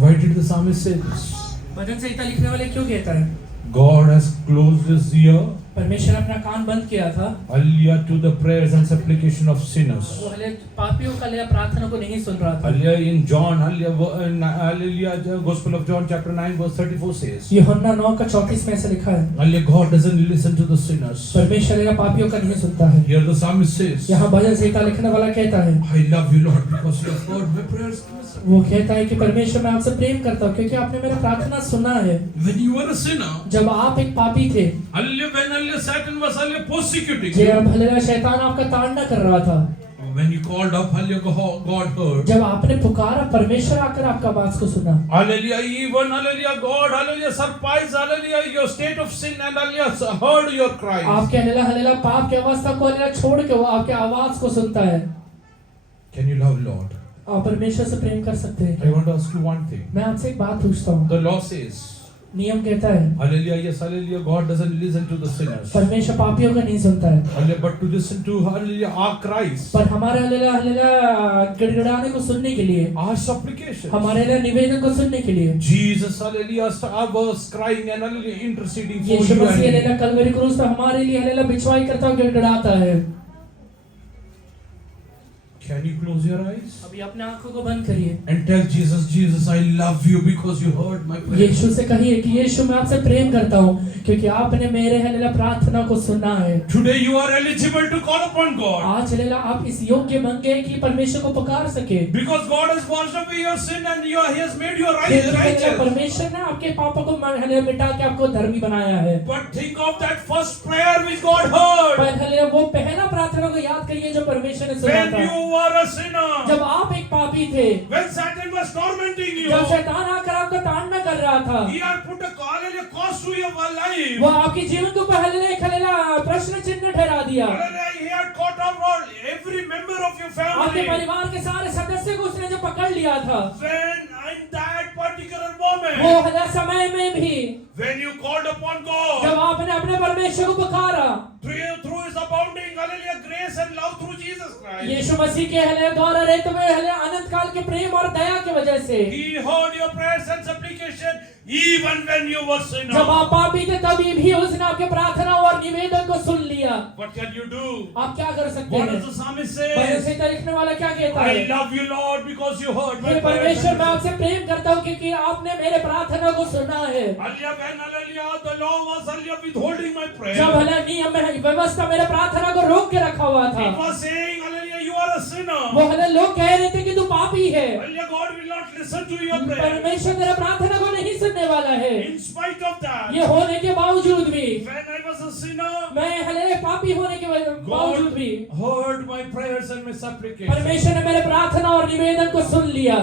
Why did the psalmist say this? भजन संहिता लिखने वाले क्यों कहता है? God has closed his ear, परमेश्वर ने अपना कान बंद किया था। hallelujah, to the prayers and supplication of sinners. वो हले पापियों का हले प्रार्थना को नहीं सुन रहा था। Hallelujah, in John, hallelujah, the Gospel of John chapter 9 verse 34 says, यूहन्ना 9 का 34 में ऐसा लिखा है, hallelujah, God doesn't listen to the sinners. परमेश्वर हले पापियों का नहीं सुनता है। Here the psalmist says, यहाँ भजन संहिता लिखने वाला कहता है, I love you, Lord, because you have heard my prayers. वो कहता है कि परमेश्वर मैं आपसे प्रेम करता हूँ क्योंकि आपने मेरा प्रार्थना सुना है। When you were a sinner, जब आप एक पापी थे, hallelujah, when hallelujah, Satan was hallelujah persecuting जब you, हलेला शैतान आपका तांडा कर रहा था, when you called up, hallelujah, God heard. जब आपने पुकारा परमेश्वर आकर आपका आवाज को सुना। Hallelujah, even hallelujah, God, hallelujah, surprised, hallelujah, your state of sin and hallelujah, heard your cries. आपके हलेला पाप की अवस्था को हलेला छोड़ के वो आपके आवाज को सुनता है। Can you love Lord? आप परमेश्वर से प्रेम कर सकते हैं। I want to ask you one thing. मैं आपसे एक बात पूछता हूँ। The law says, नियम कहता है, hallelujah, yes, hallelujah, God doesn't listen to the sinners. परमेश्वर पापियों का नहीं सुनता है, Hallelujah, but to listen to hallelujah, our cries, पर हमारे हलेला गिड़गिड़ाने को सुनने के लिए, our supplications. हमारे हलेला निवेदन को सुनने के लिए Jesus, hallelujah, was crying and hallelujah, interceding for Yeshu you Masih and me. हलेला Kalvari क्रूस पे हमारे लिए हलेला बिछवाई करता हुआ गिड़गिड़ाता है। Can you close your eyes अभी अपने आंखों को बंद करिए, and tell Jesus, Jesus, I love you because you heard my prayer. यीशु से कहिए कि यीशु मैं आपसे प्रेम करता हूँ क्योंकि आपने मेरे हलेला प्रार्थना को सुना है। Today you are eligible to call upon God आज हलेला आप इस योग्य बन गए कि परमेश्वर को पुकार सके, because God has washed away your sin and He has made you क्योंकि हलेला righteous. परमेश्वर ने आपके पापों को हलेला मिटा के आपको धर्मी बनाया है। But think of that first prayer which God heard पर हलेला वो पहला प्रार्थना को याद करिए जो परमेश्वर ने सुना when था। you were a sinner, जब आप एक पापी थे, when Satan was tormenting you. जब शैतान आकर आपका ताड़ना कर रहा था, He had put a cost to your life. वो आपके जीवन को पहले हलेला प्रश्न चिन्ह ठहरा दिया। Hallelujah, He had caught up all every member of your आपके family. परिवार के सारे सदस्य को उसने जो पकड़ लिया था, When in that particular moment, वो हलेला समय में भी when you called upon God, जब आपने अपने परमेश्वर को पुकारा, through His abounding, hallelujah, grace and love through Jesus Christ, यीशु मसीह के हले द्वारा रहते हुए हले अनंत काल के प्रेम और दया की वजह से He heard your prayers and supplication even when you were sinner. जब आप पापी थे तभी भी उसने आपके प्रार्थना और निवेदन को सुन लिया। What can you do? आप क्या कर सकते What हैं? does the psalmist bhajan say? संहिता लिखने वाला क्या कहता I है? love you, Lord, because you heard my hey prayers. परमेश्वर मैं आपसे प्रेम करता हूँ क्योंकि आपने मेरे प्रार्थना को सुना है। Hallelujah, when hallelujah, the law was hallelujah withholding my prayer. जब हले नियम में व्यवस्था मेरे प्रार्थना को रोक के रखा हुआ था, It was saying, hallelujah, you are a sinner. वो हले लोग कह रहे थे कि तू पापी है, Hallelujah, God will not listen to your prayer. परमेश्वर तेरे प्रार्थना को नहीं सुनने वाला है। In spite of that, ये होने के बावजूद भी, when I was a sinner, मैं हले पापी होने के बावजूद भी God heard my prayers and my supplications. परमेश्वर ने मेरे प्रार्थना और निवेदन को सुन लिया।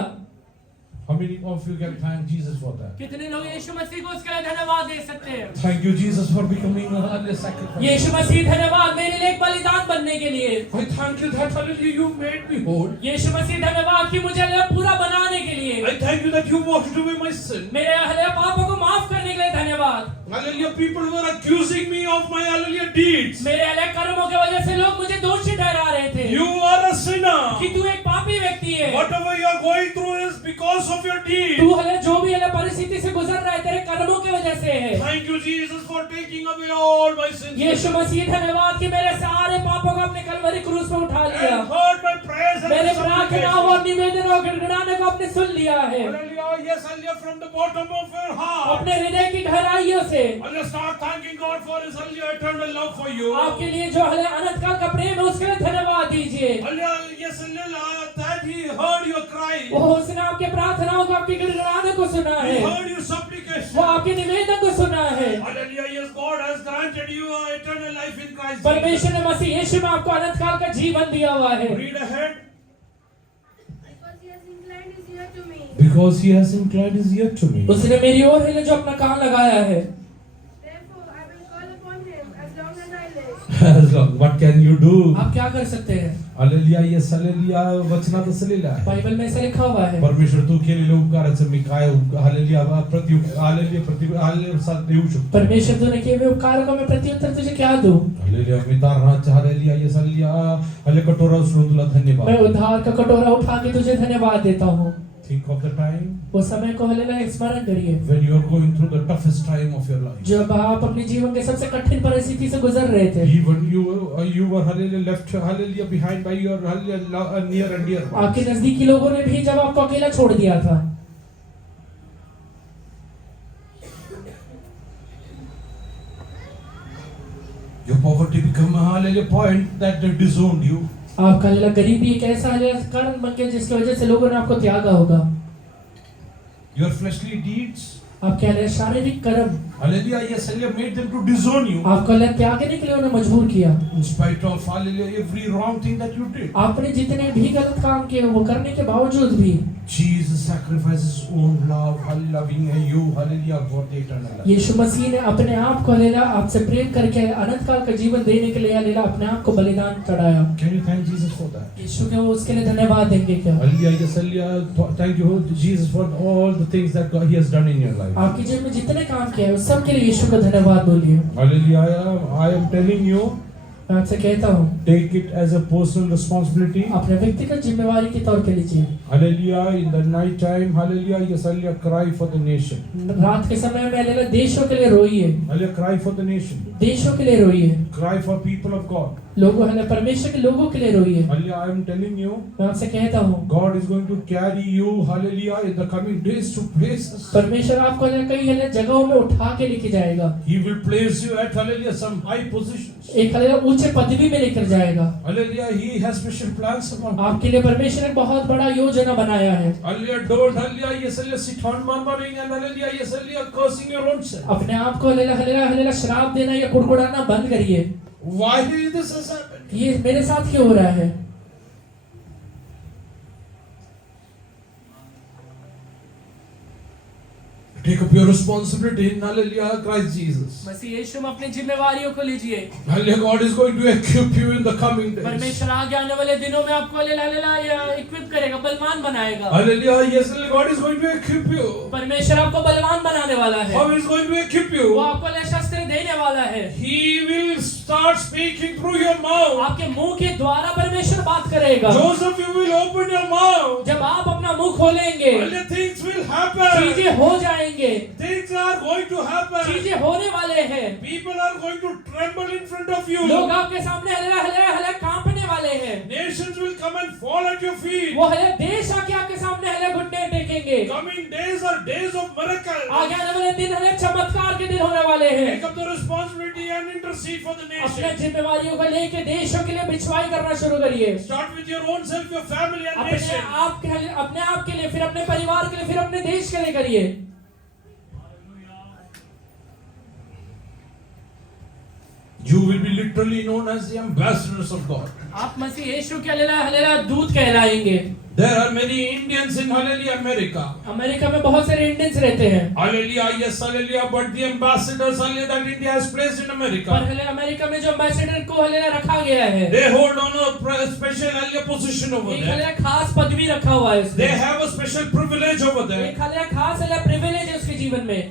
How many of you can thank Jesus for that? कितने लोग यीशु मसीह को उसके लिए धन्यवाद दे सकते हैं? Thank you, Jesus, for becoming a holy sacrifice. यीशु मसीह धन्यवाद मेरे लिए एक बलिदान बनने के लिए। I thank you that hallelujah you made me whole. यीशु मसीह धन्यवाद कि मुझे पूरा बनाने के लिए। I thank you that you washed away my sin. मेरे हल्ले पापों को माफ करने के लिए धन्यवाद। Hallelujah, people were accusing me of my hallelujah deeds. मेरे हल्ले कर्मों की वजह से लोग मुझे दोषी ठहरा रहे थे You are a sinner. कि तू एक पापी व्यक्ति है। Whatever you are going through is because of your deeds. तू हले जो भी हले परिस्थिति से गुजर रहा है तेरे कर्मों की वजह से है। Thank you, Jesus, for taking away all my sins. यीशु मसीह धन्यवाद कि मेरे सारे पापों को अपने कलवरी क्रूस पे उठा लिया। And heard my prayers and मेरे my प्रार्थना supplications. और निवेदन और गिड़गिड़ाने को आपने सुन लिया है। Hallelujah, yes, hallelujah, from the bottom of your heart. अपने हृदय की गहराइयों से Hallelujah, start thanking God for His hallelujah eternal love for you. आपके लिए जो हले अनंत काल का प्रेम है उसके लिए धन्यवाद दीजिए। Hallelujah, yes, hallelujah, that He heard your cry. वो उसने आपके प्रार्थनाओं को आपके गिड़गिड़ाने को सुना He है। heard your supplication. वो आपके निवेदन को सुना है। Hallelujah, yes, God has granted you eternal life in Christ. परमेश्वर ने मसीह यीशु में आपको अनंत काल का जीवन दिया हुआ है। Read ahead. Because he has inclined his ear to me. Because He has inclined His ear to me. उसने मेरी ओर है जो अपना कान लगाया है। Therefore, I will call upon him as long as I live. As long, what can you do? आप क्या कर सकते हैं? Hallelujah, yes, hallelujah, वचनात असलेला आहे. बाइबल में ऐसा लिखा हुआ है। परमेश्वर तू केलेल्या उपकाराचं मी काय हालेलुया हालेलुया साथ देऊ शकतो. परमेश्वर तूने किए हुए उपकारों का मैं प्रत्युत्तर तुझे क्या दूं? हालेलुया मी तारणाच्या हालेलुया येस हालेलुया हाले कटोरा उचलून तुला मैं धन्यवाद. उद्धार का कटोरा उठा के तुझे धन्यवाद देता हूँ। Think of the time वो समय को हालेलुया स्मरण करिए when you are going through the toughest time of your life. जब आप अपने जीवन के सबसे कठिन परिस्थिति से गुजर रहे थे। Even you were hallelujah left hallelujah behind by your hallelujah near and dear ones. आपके नजदीकी लोगों ने भी जब आपको अकेला छोड़ दिया था। Your poverty become a hallelujah point that they disowned you. आपका हालेलुया गरीबी एक ऐसा कारण बन गया जिसकी वजह से लोगों ने आपको त्यागा होगा। Your fleshly deeds आपके हालेलुया शारीरिक कर्म hallelujah yes hallelujah made them to disown you. आपको हालेलुया त्यागने के लिए उन्हें मजबूर किया। In spite of hallelujah every wrong thing that you did. आपने जितने भी गलत काम किए वो करने के बावजूद भी Jesus sacrificed His own love, loving you, hallelujah, for the eternal life. यीशु मसीह ने अपने आप को हालेलुया आपसे प्रेम करके अनंत काल का जीवन देने के लिए हालेलुया अपने आप को बलिदान चढ़ाया। Can you thank Jesus for that? यीशु के वो उसके लिए धन्यवाद देंगे क्या? Hallelujah, yes, hallelujah. Thank you, Jesus, for all the things that He has done in your life. आपके जीवन में जितने काम किए उस सब के लिए यीशु का धन्यवाद बोलिए। Hallelujah, I am telling you, मैं आपसे कहता हूँ take it as a personal responsibility. अपने व्यक्तिगत जिम्मेवारी के तौर पे लीजिए। Hallelujah, in the night time, hallelujah, yes, hallelujah, cry for the nation. रात के समय में हालेलुया देशों के लिए रोइए, Hallelujah, cry for the nation. देशों के लिए रोइए, Cry for people of God. लोगों हालेलुया परमेश्वर के लोगों के लिए रोइए। Hallelujah, I am telling you, मैं आपसे कहता हूँ God is going to carry you, hallelujah, in the coming days to places. परमेश्वर आपको हालेलुया कई हालेलुया जगहों में उठा के लेके जाएगा। He will place you at, hallelujah, some high positions. एक हालेलुया ऊंचे पदवी में लेकर जाएगा। Hallelujah, He has special plans upon you. आपके लिए परमेश्वर ने बहुत बड़ा योजना बनाया है। Hallelujah, don't, hallelujah, yes, hallelujah, sit on murmuring and hallelujah, yes, hallelujah, cursing your own self. अपने आप को हालेलुया हालेलुया हालेलुया श्राप देना या कुड़कुड़ाना बंद करिए। Why this has happened? ये मेरे साथ क्यों हो रहा है? Take up your responsibility in hallelujah, Christ Jesus. मसीह यीशु में अपनी जिम्मेवारियों को लीजिए। Hallelujah, God is going to equip you in the coming days. परमेश्वर आगे आने वाले दिनों में आपको हालेलुया इक्विप करेगा, बलवान बनाएगा। Hallelujah, yes, hallelujah, God is going to equip you. परमेश्वर आपको बलवान बनाने वाला है। How He is going to equip वो you? आपको हालेलुया शस्त्र देने वाला है। He will start speaking through your mouth. आपके मुंह के द्वारा परमेश्वर बात करेगा। Joseph, you will open your mouth. जब आप अपना मुंह खोलेंगे Hallelujah, things will happen. चीजें हो जाएंगे, Things are going to happen. चीजें होने वाले हैं। People are going to tremble in front of you. लोग आपके सामने हालेलुया हालेलुया हालेलुया कांपने वाले हैं। Nations will come and fall at your feet. वो हालेलुया देश आके आपके सामने हालेलुया घुटने टेकेंगे। Coming days are days of miracles. आगे आने वाले दिन हालेलुया चमत्कार के दिन होने वाले हैं। Take up the responsibility and intercede for the अपने nation. जिम्मेवारियों को लेके देशों के लिए बिछवाई करना शुरू करिए। Start with your own self, your family and अपने nation. आप के लिए, फिर अपने परिवार के लिए, फिर अपने देश के लिए करिए। You will be literally known as the ambassadors of God. आप मसीह यीशु के हालेलुया हालेलुया दूत कहलाएंगे। There are many Indians in Hallelujah, America. America में बहुत सारे इंडियंस रहते हैं, Hallelujah, yes, hallelujah. But the ambassadors, hallelujah, that India has placed in पर America, हालेलुया अमेरिका में जो एम्बेसडर को हालेलुया रखा गया है, they hold on a special hallelujah position over एक there. हालेलुया खास पदवी रखा हुआ है They उसने, have a special privilege over there. एक हालेलुया खास हालेलुया प्रिविलेज है उसके जीवन में।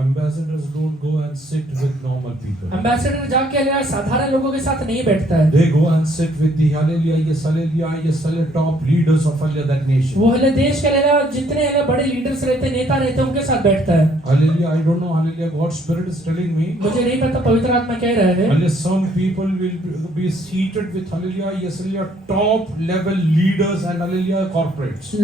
Ambassadors don't go and sit with normal people. Ambassador जाके हालेलुया साधारण लोगों के साथ नहीं बैठता है, They go and sit with the hallelujah, yes, hallelujah, top leaders of hallelujah, that nation. वो हालेलुया देश के हालेलुया जितने हालेलुया बड़े लीडर्स रहते हैं, नेता रहते हैं, उनके साथ बैठता है। Hallelujah, I don't know, hallelujah, God's Spirit is telling me. मुझे नहीं पता पवित्र आत्मा कह रहा है, Hallelujah, some people will be seated with hallelujah, yes, hallelujah, top level leaders and hallelujah, corporates.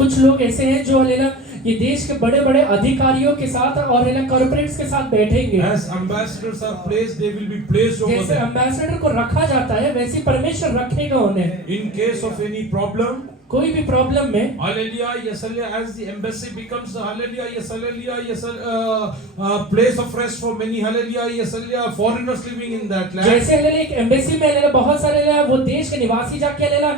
कुछ लोग ऐसे हैं जो हालेलुया ये देश के बड़े बड़े अधिकारियों के साथ और हालेलुया कॉर्पोरेट्स के साथ बैठेंगे। As ambassadors are placed, they will be placed over जैसे there. एम्बेसडर को रखा जाता है वैसे परमेश्वर रखेगा उन्हें। In case of any problem, कोई भी प्रॉब्लम में hallelujah, yes, hallelujah, as the embassy becomes hallelujah, yes, place of rest for many hallelujah, yes, hallelujah, foreigners living in that land. जैसे हालेलुया एक एम्बेसी में हालेलुया बहुत सारे hallelujah वो देश के निवासी जाके हालेलुया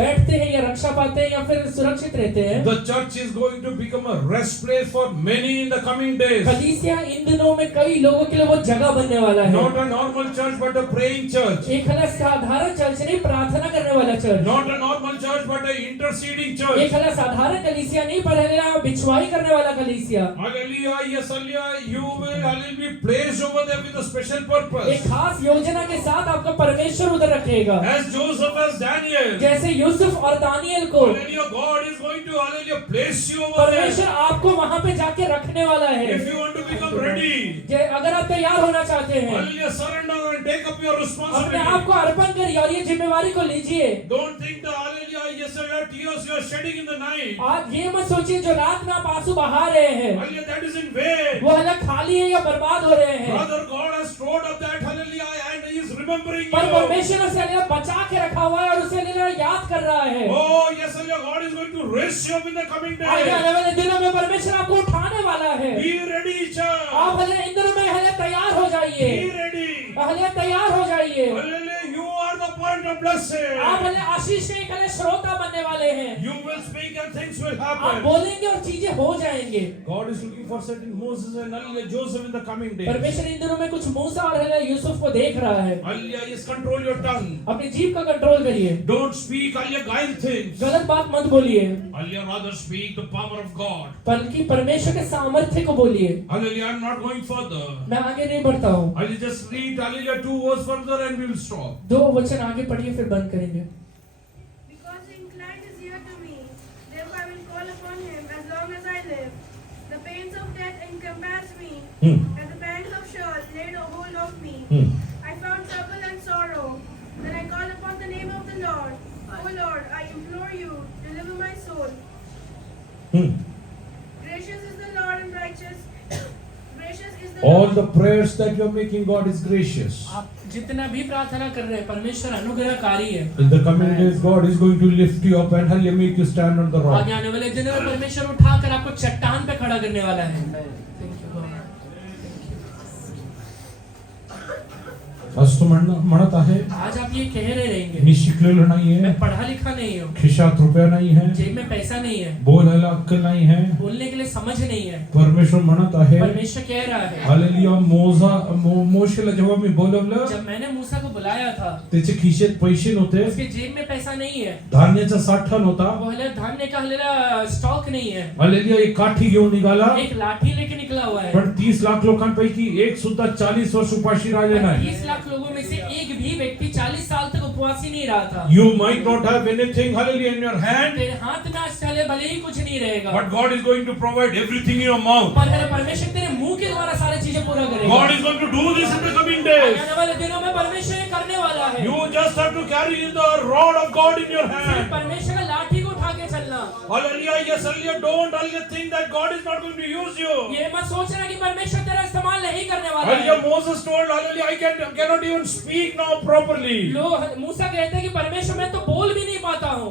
बैठते हैं या रक्षा पाते हैं या फिर सुरक्षित रहते हैं। The church is going to become a rest place for many in the coming days. कलीसिया इन दिनों में कई लोगों के लिए वो जगह बनने वाला है। Not a normal church, but a praying church. एक हालेलुया साधारण चर्च नहीं, प्रार्थना करने वाला church. Not a normal church, but a interceding church. एक हालेलुया साधारण कलीसिया नहीं, पर हालेलुया बिछवाई करने वाला कलीसिया। Hallelujah, yes, hallelujah, you will hallelujah be placed over there with a special purpose. एक खास योजना के साथ आपका परमेश्वर उधर रखेगा। As Joseph, as Daniel. जैसे यूसुफ और दानियल को Hallelujah, God is going to hallelujah place you over there. परमेश्वर आपको वहां पे जाके रखने वाला है। If you want to become ready, अगर आप तैयार होना चाहते हैं, hallelujah, surrender and take up your अपने responsibility. आप को अर्पण करिए और ये जिम्मेवारी को लीजिए। Don't think the hallelujah, yes, your tears you are shedding in the night. आप ये मत सोचिए जो रात में आप आंसू बहा रहे हैं Hallelujah, that is in vain. वो हालेलुया खाली है या बर्बाद हो रहे हैं, Brother, God has stored up that hallelujah and He is remembering पर you. परमेश्वर उसे हालेलुया बचा के रखा हुआ है और उसे हालेलुया याद कर रहा है। Oh, yes, hallelujah, God is going to raise you up in the coming आगे days. आने वाले दिनों में परमेश्वर आपको उठाने वाला है। Be ready, church. आप हालेलुया इन दिनों में हालेलुया तैयार हो जाइए, Be ready. हालेलुया तैयार हो जाइए। Hallelujah, you are the point of blessing. आप हालेलुया आशीष के एक हालेलुया श्रोता बनने वाले हैं। You will speak and things will आप happen. बोलेंगे और चीजें हो जाएंगे। God is looking for certain Moses and hallelujah, Joseph in the coming days. परमेश्वर इन दिनों में कुछ मूसा और हालेलुया यूसुफ को देख रहा है। Hallelujah, yes, control your tongue. अपनी जीभ का कंट्रोल करिए, Don't speak hallelujah, guile things. गलत बात मत बोलिए, Hallelujah, rather speak the power of God. बल्कि परमेश्वर के सामर्थ्य को बोलिए। Hallelujah, I'm not going further. मैं आगे नहीं बढ़ता हूँ। I'll just read hallelujah 2 verse further and we will stop. 2 वचन आगे पढ़िए फिर बंद करेंगे। Because he inclined his ear to me, therefore I will call upon him as long as I live. The pains of death encompassed me, and the pangs of Sheol laid a hold of me. I found trouble and sorrow. Then I called upon the name of the Lord. O Lord, I implore you, deliver my soul. Gracious is the Lord and righteous. Gracious is the All Lord. the prayers that you are making, God is gracious. आप जितना भी प्रार्थना कर रहे हैं परमेश्वर अनुग्रहकारी है। In the coming days, God is going to lift you up and hallelujah, make you stand on the rock. आगे आने वाले दिनों में परमेश्वर उठाकर आपको चट्टान पे खड़ा करने वाला है। आज तो म्हणत आहे आज आप ये कह रहे रहेंगे मी शिकलेलो नाहीये, मैं पढ़ा लिखा नहीं हूँ, खिशात रुपया नाही है, जेब में पैसा नहीं है, बोलायला अक्कल नाही है. बोलने के लिए समझ नहीं है। परमेश्वर म्हणत आहे परमेश्वर कह रहा है हालेलुया, मोशेला जेव्हा मी बोलवलं जब मैंने मूसा को बुलाया था त्याचे खिशेत पैसे नव्हते, उसके जेब में पैसा नहीं है, धान्याचा साठा नव्हता. वो हालेलुया धान्य का हालेलुया स्टॉक नहीं है, हालेलुया, एक काठी घेऊन निघाला, एक लाठी लेके निकला हुआ है। पण 30 लाख लोकांपैकी एक सुद्धा 40 वर्ष उपाशी राहिले नाही. 30 लाख लोगों में से एक भी व्यक्ति 40 साल तक उपवासी नहीं रहा था। You might not have anything hallelujah in your hand, तेरे हाथ में आज चले भले ही कुछ नहीं रहेगा, but God is going to provide everything in your mouth. पर मेरे परमेश्वर तेरे मुंह के द्वारा सारी चीजें पूरा करेगा। God is going to do this in the coming days. आने वाले दिनों में परमेश्वर ये करने वाला है। You just have to carry the rod of God in your सिर्फ hand. परमेश्वर का लाठी को उठा के चलना। Hallelujah, yes, hallelujah. Don't hallelujah think that God is not going to use you. ये मत सोचना कि परमेश्वर तेरा इस्तेमाल नहीं करने वाला Hallelujah, है। Moses told hallelujah, I cannot even speak now properly. लोग मूसा कहते हैं कि परमेश्वर मैं तो बोल भी नहीं पाता हूँ।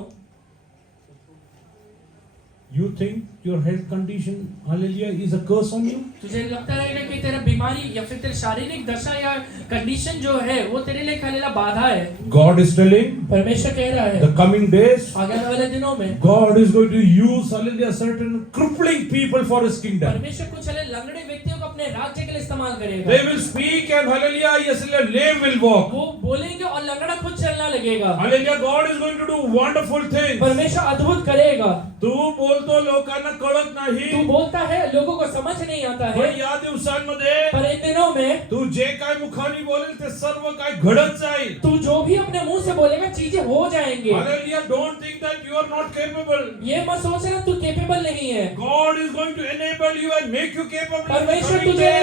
You think your health condition, hallelujah, is a curse on you? तुझे लगता रहेगा कि तेरा बीमारी या फिर तेरी शारीरिक दशा या कंडीशन जो है वो तेरे लिए खाली बाधा है। God is telling, परमेश्वर कह रहा है the coming days, आगे आने वाले दिनों में God is going to use, hallelujah, certain crippling people for His kingdom. परमेश्वर कुछ लंगड़े व्यक्तियों को अपने राज्य के लिए इस्तेमाल करेगा। They will speak and hallelujah, yes, lame will walk. वो बोलेंगे और लंगड़ा खुद चलना लगेगा। Hallelujah, God is going to do wonderful things. परमेश्वर अद्भुत करेगा। तू बोलतो लोकांना कळत नाही, तू बोलता है लोगों को समझ नहीं आता है, पण या दिवसांमध्ये पर इन दिनों में तू जे काय मुखाने बोलेल ते सर्व काय घडत जाईल. तू जो भी अपने मुंह से बोलेगा चीजें हो जाएंगे। Hallelujah, don't think that you are not capable. ये मत सोचना तू केपेबल नहीं है। God is going to enable you and make you capable. परमेश्वर तुझे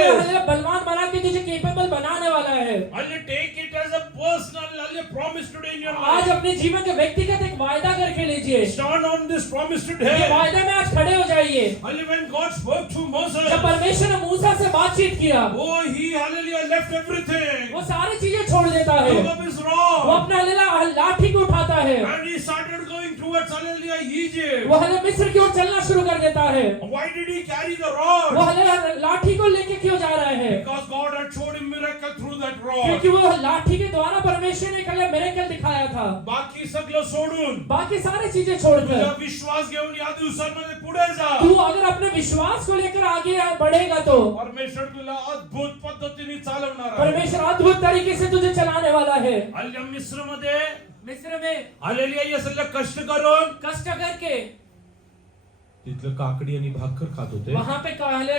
बलवान बना के तुझे केपेबल बनाने वाला है। Hallelujah, take it as a personal, hallelujah, promise today in your आज life. अपने जीवन का व्यक्तिगत एक वायदा करके लीजिए। Stand on this promise ये today. वायदा में आज खड़े हो जाइए। Hallelujah, when God spoke to Moses, जब परमेश्वर ने मूसा से बातचीत किया, oh, he, hallelujah, left everything. वो सारी चीजें छोड़ देता है। Took up his वो rod अपना लाठी को उठाता है। and he started going towards, hallelujah, Egypt. वो हले मिस्र की ओर चलना शुरू कर देता है। Why did he carry the वो rod? हले लाठी को लेके क्यों जा रहा है? Because God had showed him miracle through that rod. क्योंकि वो लाठी के द्वारा परमेश्वर ने कल मिरेकल दिखाया था। बाकी सगळं सोडून बाकी सारी चीजें छोड़कर तुझा विश्वास घेऊन या दिवसांमध्ये पुढे जा. तू अगर अपने विश्वास को लेकर आगे बढ़ेगा तो परमेश्वर तुला अद्भुत पद्धतीने चालवणार आहे. परमेश्वर अद्भुत तरीके से तुझे चलाने वाला है। हल्ली मिस्रमध्ये मिस्र में आलेली आई असल्या कष्ट करून कष्ट करके तिथलं काकडी आणि भाकर खात होते. वहां पे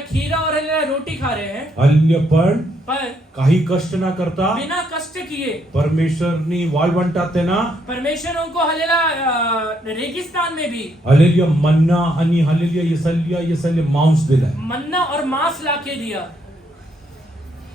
खीरा और रोटी खा रहे हैं, हल्ली पण पर काही कष्ट ना करता बिना कष्ट किए परमेश्वरनी वाळवंटात आहे ना परमेश्वर उनको रेगिस्तान में भी हल्लेलुया मन्ना आणि हल्लेलुया यसल्या मांस दिलाय. मन्ना और मांस लाके दिया।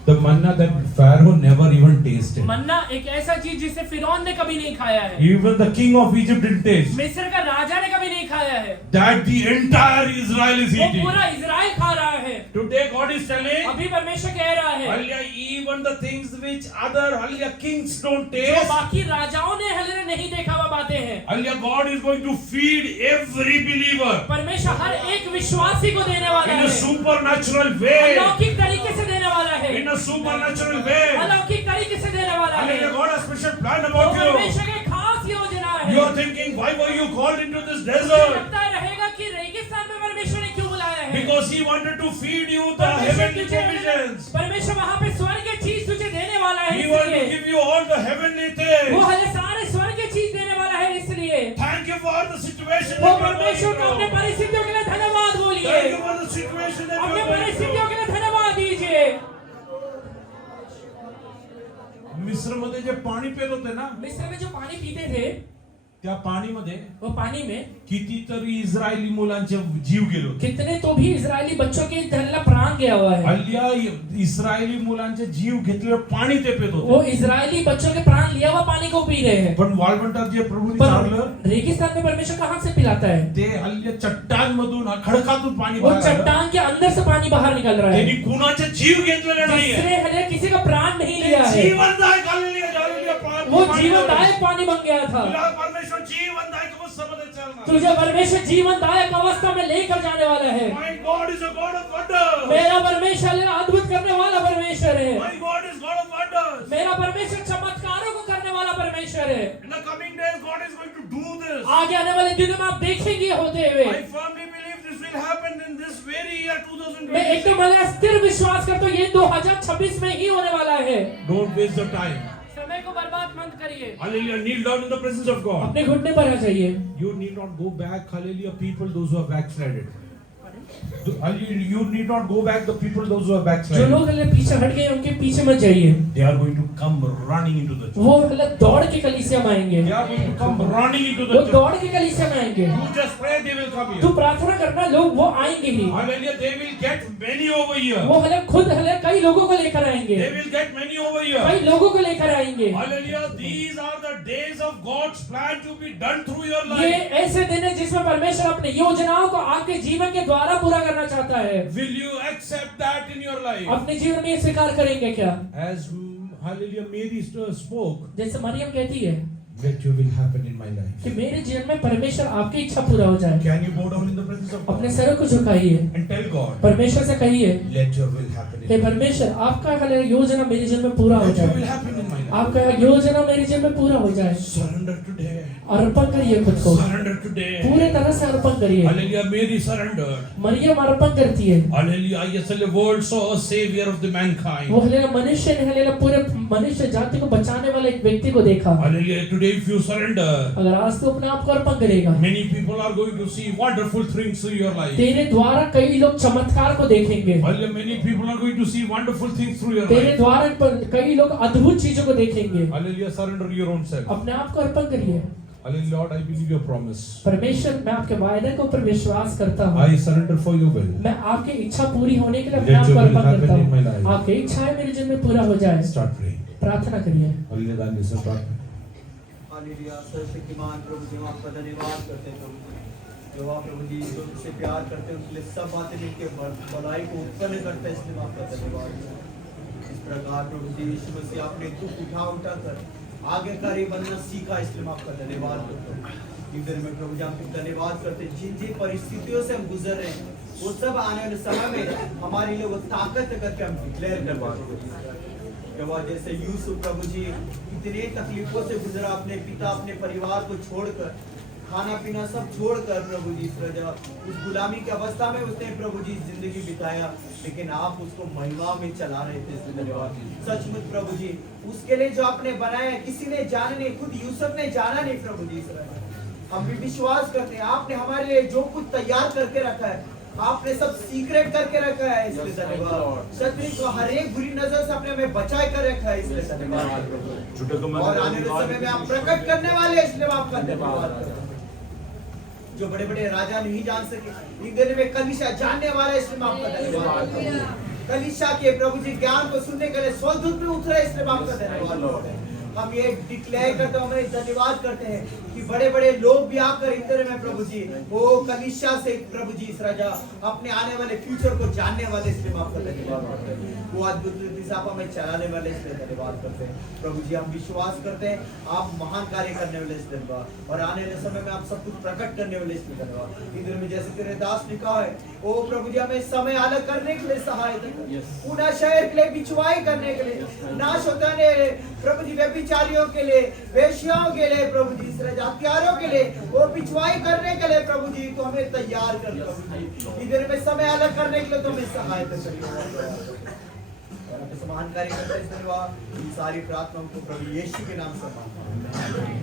The manna that Pharaoh never even tasted. मन्ना एक ऐसा चीज जिसे फिरौन ने कभी नहीं खाया है, Even the king of Egypt didn't taste. मिस्र का राजा ने कभी नहीं खाया है, That the entire Israel is वो eating. पूरा इजराइल खा रहा है। Today God is telling, अभी परमेश्वर कह रहा है hallelujah, even the things which other hallelujah kings don't जो taste. बाकी राजाओं ने हले नहीं देखा हुआ बातें हैं, Hallelujah, God is going to feed every believer परमेश्वर हर एक विश्वासी को देने वाला in है, a supernatural way. अलौकिक तरीके से देने वाला है, In a supernatural way. अलौकिक तरीके से देने वाला है। Hallelujah, God has special plan वो about you. परमेश्वर की खास योजना है। You are thinking, why were you called into this मुझे desert? लगता रहेगा कि रेगिस्तान में परमेश्वर ने क्यों बुलाया है? Because He wanted to feed you the परमेश्वर heavenly तुझे provisions. परमेश्वर वहाँ पे स्वर्ग की चीज तुझे देने वाला है, He wanted to इसलिए give you all the heavenly वो things. हमें सारे स्वर्ग की चीज देने वाला है, इसलिए Thank you for the situation वो that you are परमेश्वर को अपने going through. परिस्थितियों के लिए धन्यवाद बोलिए, Thank you for the situation that you अपने are going परिस्थितियों through. के लिए धन्यवाद दीजिए। मिस्रमध्ये जे पाणी पेत होते ना मिस्र में जो पानी पीते थे त्या पाणीमध्ये वो पानी में कितीतरी इस्रायली मुलांचे जीव गेले होते. कितने तो भी इजरायली बच्चों के धरला प्राण गया हुआ है। हल्ल्या इस्रायली मुलांचे जीव घेतलेलं पाणी ते पेत होते. वो इजरायली बच्चों के प्राण लिया हुआ पानी को पी रहे हैं, पण वाळवंटात जे प्रभूने पर चारलं रेगिस्तान में परमेश्वर कहाँ से पिलाता है? ते हल्ल्या चट्टान मधून खडकातून पाणी वो बाहेर आलं. चट्टान के अंदर से पाणी बाहर निकल रहा है, त्यांनी कुणाचे जीव घेतलेले नाहीये. जिसने हले किसी का प्राण नहीं लिया है, जीवनदायक हल्लेलुया, हल्लेलुया, पाणी- वो पाणी जीवनदायक पानी बन गया था। तुला परमेश्वर जीवनदायक अवस्थेमध्ये चालणार. तुझे परमेश्वर जीवनदायक अवस्था में लेकर जाने वाला है। My God is a God of wonders. मेरा परमेश्वर अद्भुत करने वाला परमेश्वर है। My God is God of wonders. मेरा परमेश्वर चमत्कारों को करने वाला परमेश्वर है। In the coming days, God is going to do this. आगे आने वाले दिनों में आप देखेंगे होते हुए। I firmly believe this will happen in this very year मैं 2026. एकदम स्थिर विश्वास करता हूँ ये 2026 में ही होने वाला है। Don't waste the time. समय को बर्बाद मत करिए। Hallelujah. Kneel down in the presence of God. अपने घुटने पर आ जाइए। You need not go back. Hallelujah. People, those who have backslided. You need not go back. The people, those who have जो backslided. लोग हले पीछे हट गए उनके पीछे मत जाइए। They are going to come running into the church. वो हले दौड़ के कलीसिया में आएंगे। They are going to come running into वो the church. दौड़ के कलीसिया में आएंगे। You just pray, they will come तू here. प्रार्थना करना, लोग वो आएंगे ही। Hallelujah. They will get many over here. वो हले खुद हले कई लोगों को लेकर आएंगे, They will get many over कई here. लोगों को लेकर आएंगे। Hallelujah. These are the days of God's plan to be done through your ये life. ऐसे दिन है जिसमें परमेश्वर अपनी योजनाओं को आपके जीवन के द्वारा पूरा करना चाहता है। Will you accept that in your life? अपने जीवन में ये स्वीकार करेंगे क्या? As Hallelujah Mary spoke, जैसे मरियम कहती है, Let your will happen in my life. कि मेरे जीवन में परमेश्वर आपकी इच्छा पूरा हो जाए। Can you bow down in the presence of अपने God सर को झुकाइए, and tell God, परमेश्वर से कहिए, let your will happen in hey my life. परमेश्वर आपका हालेलुया योजना मेरे जीवन में पूरा हो Let your will जाए, happen in my life. आपका योजना मेरे जीवन में पूरा हो जाए। Surrender today. अर्पण करिए खुद को, Surrender today. पूरे तरह से अर्पण करिए। Hallelujah. Mary surrendered. मरियम अर्पण करती है। Hallelujah. Yes, the world saw a savior of the mankind. वो हालेलुया मनुष्य ने हालेलुया पूरे मनुष्य जाति को बचाने वाले एक व्यक्ति को देखा। Hallelujah. Today if you surrender, अगर आज तो अपने आप को अर्पण करेगा, many people are going to see wonderful things through your life. तेरे द्वारा कई लोग चमत्कार को देखेंगे। Hallelujah. Many people are going to see wonderful things through your तेरे life. द्वारा कई लोग अद्भुत चीजों को देखेंगे। Hallelujah. Surrender your own self. अपने आप को अर्पण करिए। Hallelujah. Lord, I believe your promise. परमेश्वर मैं आपके वायदे को पर विश्वास करता हूँ। I surrender for your will. मैं आपकी इच्छा पूरी होने के लिए अपने Let आप your को will अर्पण happen करता in my हूँ। life. आपकी इच्छाएं मेरे जीवन में पूरा हो जाए। Start praying. प्रार्थना करिए। Hallelujah. Then listen, प्रार्थना. हालेलुया। सर्वशक्तिमान प्रभु जी, हम आपका धन्यवाद करते हैं प्रभु जी। जो आप प्रभु जी जो तुझसे प्यार करते हैं उसके लिए सब बातें मिलकर भलाई को उत्पन्न करते हैं, इसलिए हम आपका धन्यवाद करते हैं। इस प्रकार प्रभु जी यीशु मसीह आपने दुख उठा कर आगे कार्य बनना सीखा, इसलिए हम आपका धन्यवाद करते हैं। इस दिन में प्रभु जी आपको धन्यवाद करते हैं, जिन जिन परिस्थितियों से हम गुजर रहे हैं वो सब आने वाले समय में हमारे लिए वो ताकत करके हम डिक्लेयर करते हैं। जैसे यूसुफ प्रभु जी इतने तकलीफों से गुजरा, अपने पिता अपने परिवार को छोड़कर, खाना पीना सब छोड़कर प्रभु जी उस गुलामी की अवस्था में उसने प्रभु जी जिंदगी बिताया, लेकिन आप उसको महिमा में चला रहे थे। धन्यवाद सचमुच प्रभु जी, उसके लिए जो आपने बनाया किसी ने जाना नहीं, खुद यूसुफ ने जाना नहीं प्रभु जी। हम भी विश्वास करते हैं आपने हमारे लिए जो कुछ तैयार करके रखा है, आपने सब सीक्रेट करके रखा है, इसलिए धन्यवाद। शत्रु को हर एक बुरी नजर से आपने हमें बचाए कर रखा है, इसलिए धन्यवाद। और आने वाले समय में आप प्रकट करने वाले हैं, इसलिए आपका धन्यवाद। जो बड़े बड़े राजा नहीं जान सके, एक दिन में कलीसिया जानने वाला है, इसलिए आपका धन्यवाद। कलीसिया के प्रभु जी ज्ञान को सुनने के लिए स्वर्गदूत में उतरे, इसलिए आपका धन्यवाद। हम ये डिक्लेयर करते हैं, हमें धन्यवाद करते हैं कि बड़े बड़े लोग भी आकर इंद्र में प्रभु जी वो कलीसिया से प्रभु जी इस राजा अपने आने वाले फ्यूचर को जानने वाले, इसलिए आपका धन्यवाद करते हैं। वो अद्भुत दिशा में चलाने वाले, इसलिए धन्यवाद करते हैं प्रभु जी। हम विश्वास करते हैं आप महान कार्य करने वाले, इसलिए धन्यवाद। और आने वाले समय में आप सब कुछ प्रकट करने वाले, इसलिए धन्यवाद। इंद्र में जैसे तेरे दास लिखा है, ओ प्रभु जी हमें समय अलग करने के लिए सहायता कर, पुनः शहर के लिए बिछुआई करने के लिए, नाश होने प्रभु जी व्यभिचारियों के लिए, वेश्याओं के लिए प्रभु जी, हत्यारों के लिए वो पिछवाई करने के लिए प्रभु जी तो हमें तैयार कर प्रभु जी। इधर में समय अलग करने के लिए तो हमें सहायता करिए। महान कार्य करते हैं, सारी प्रार्थना को प्रभु यीशु के नाम से मांगते हैं।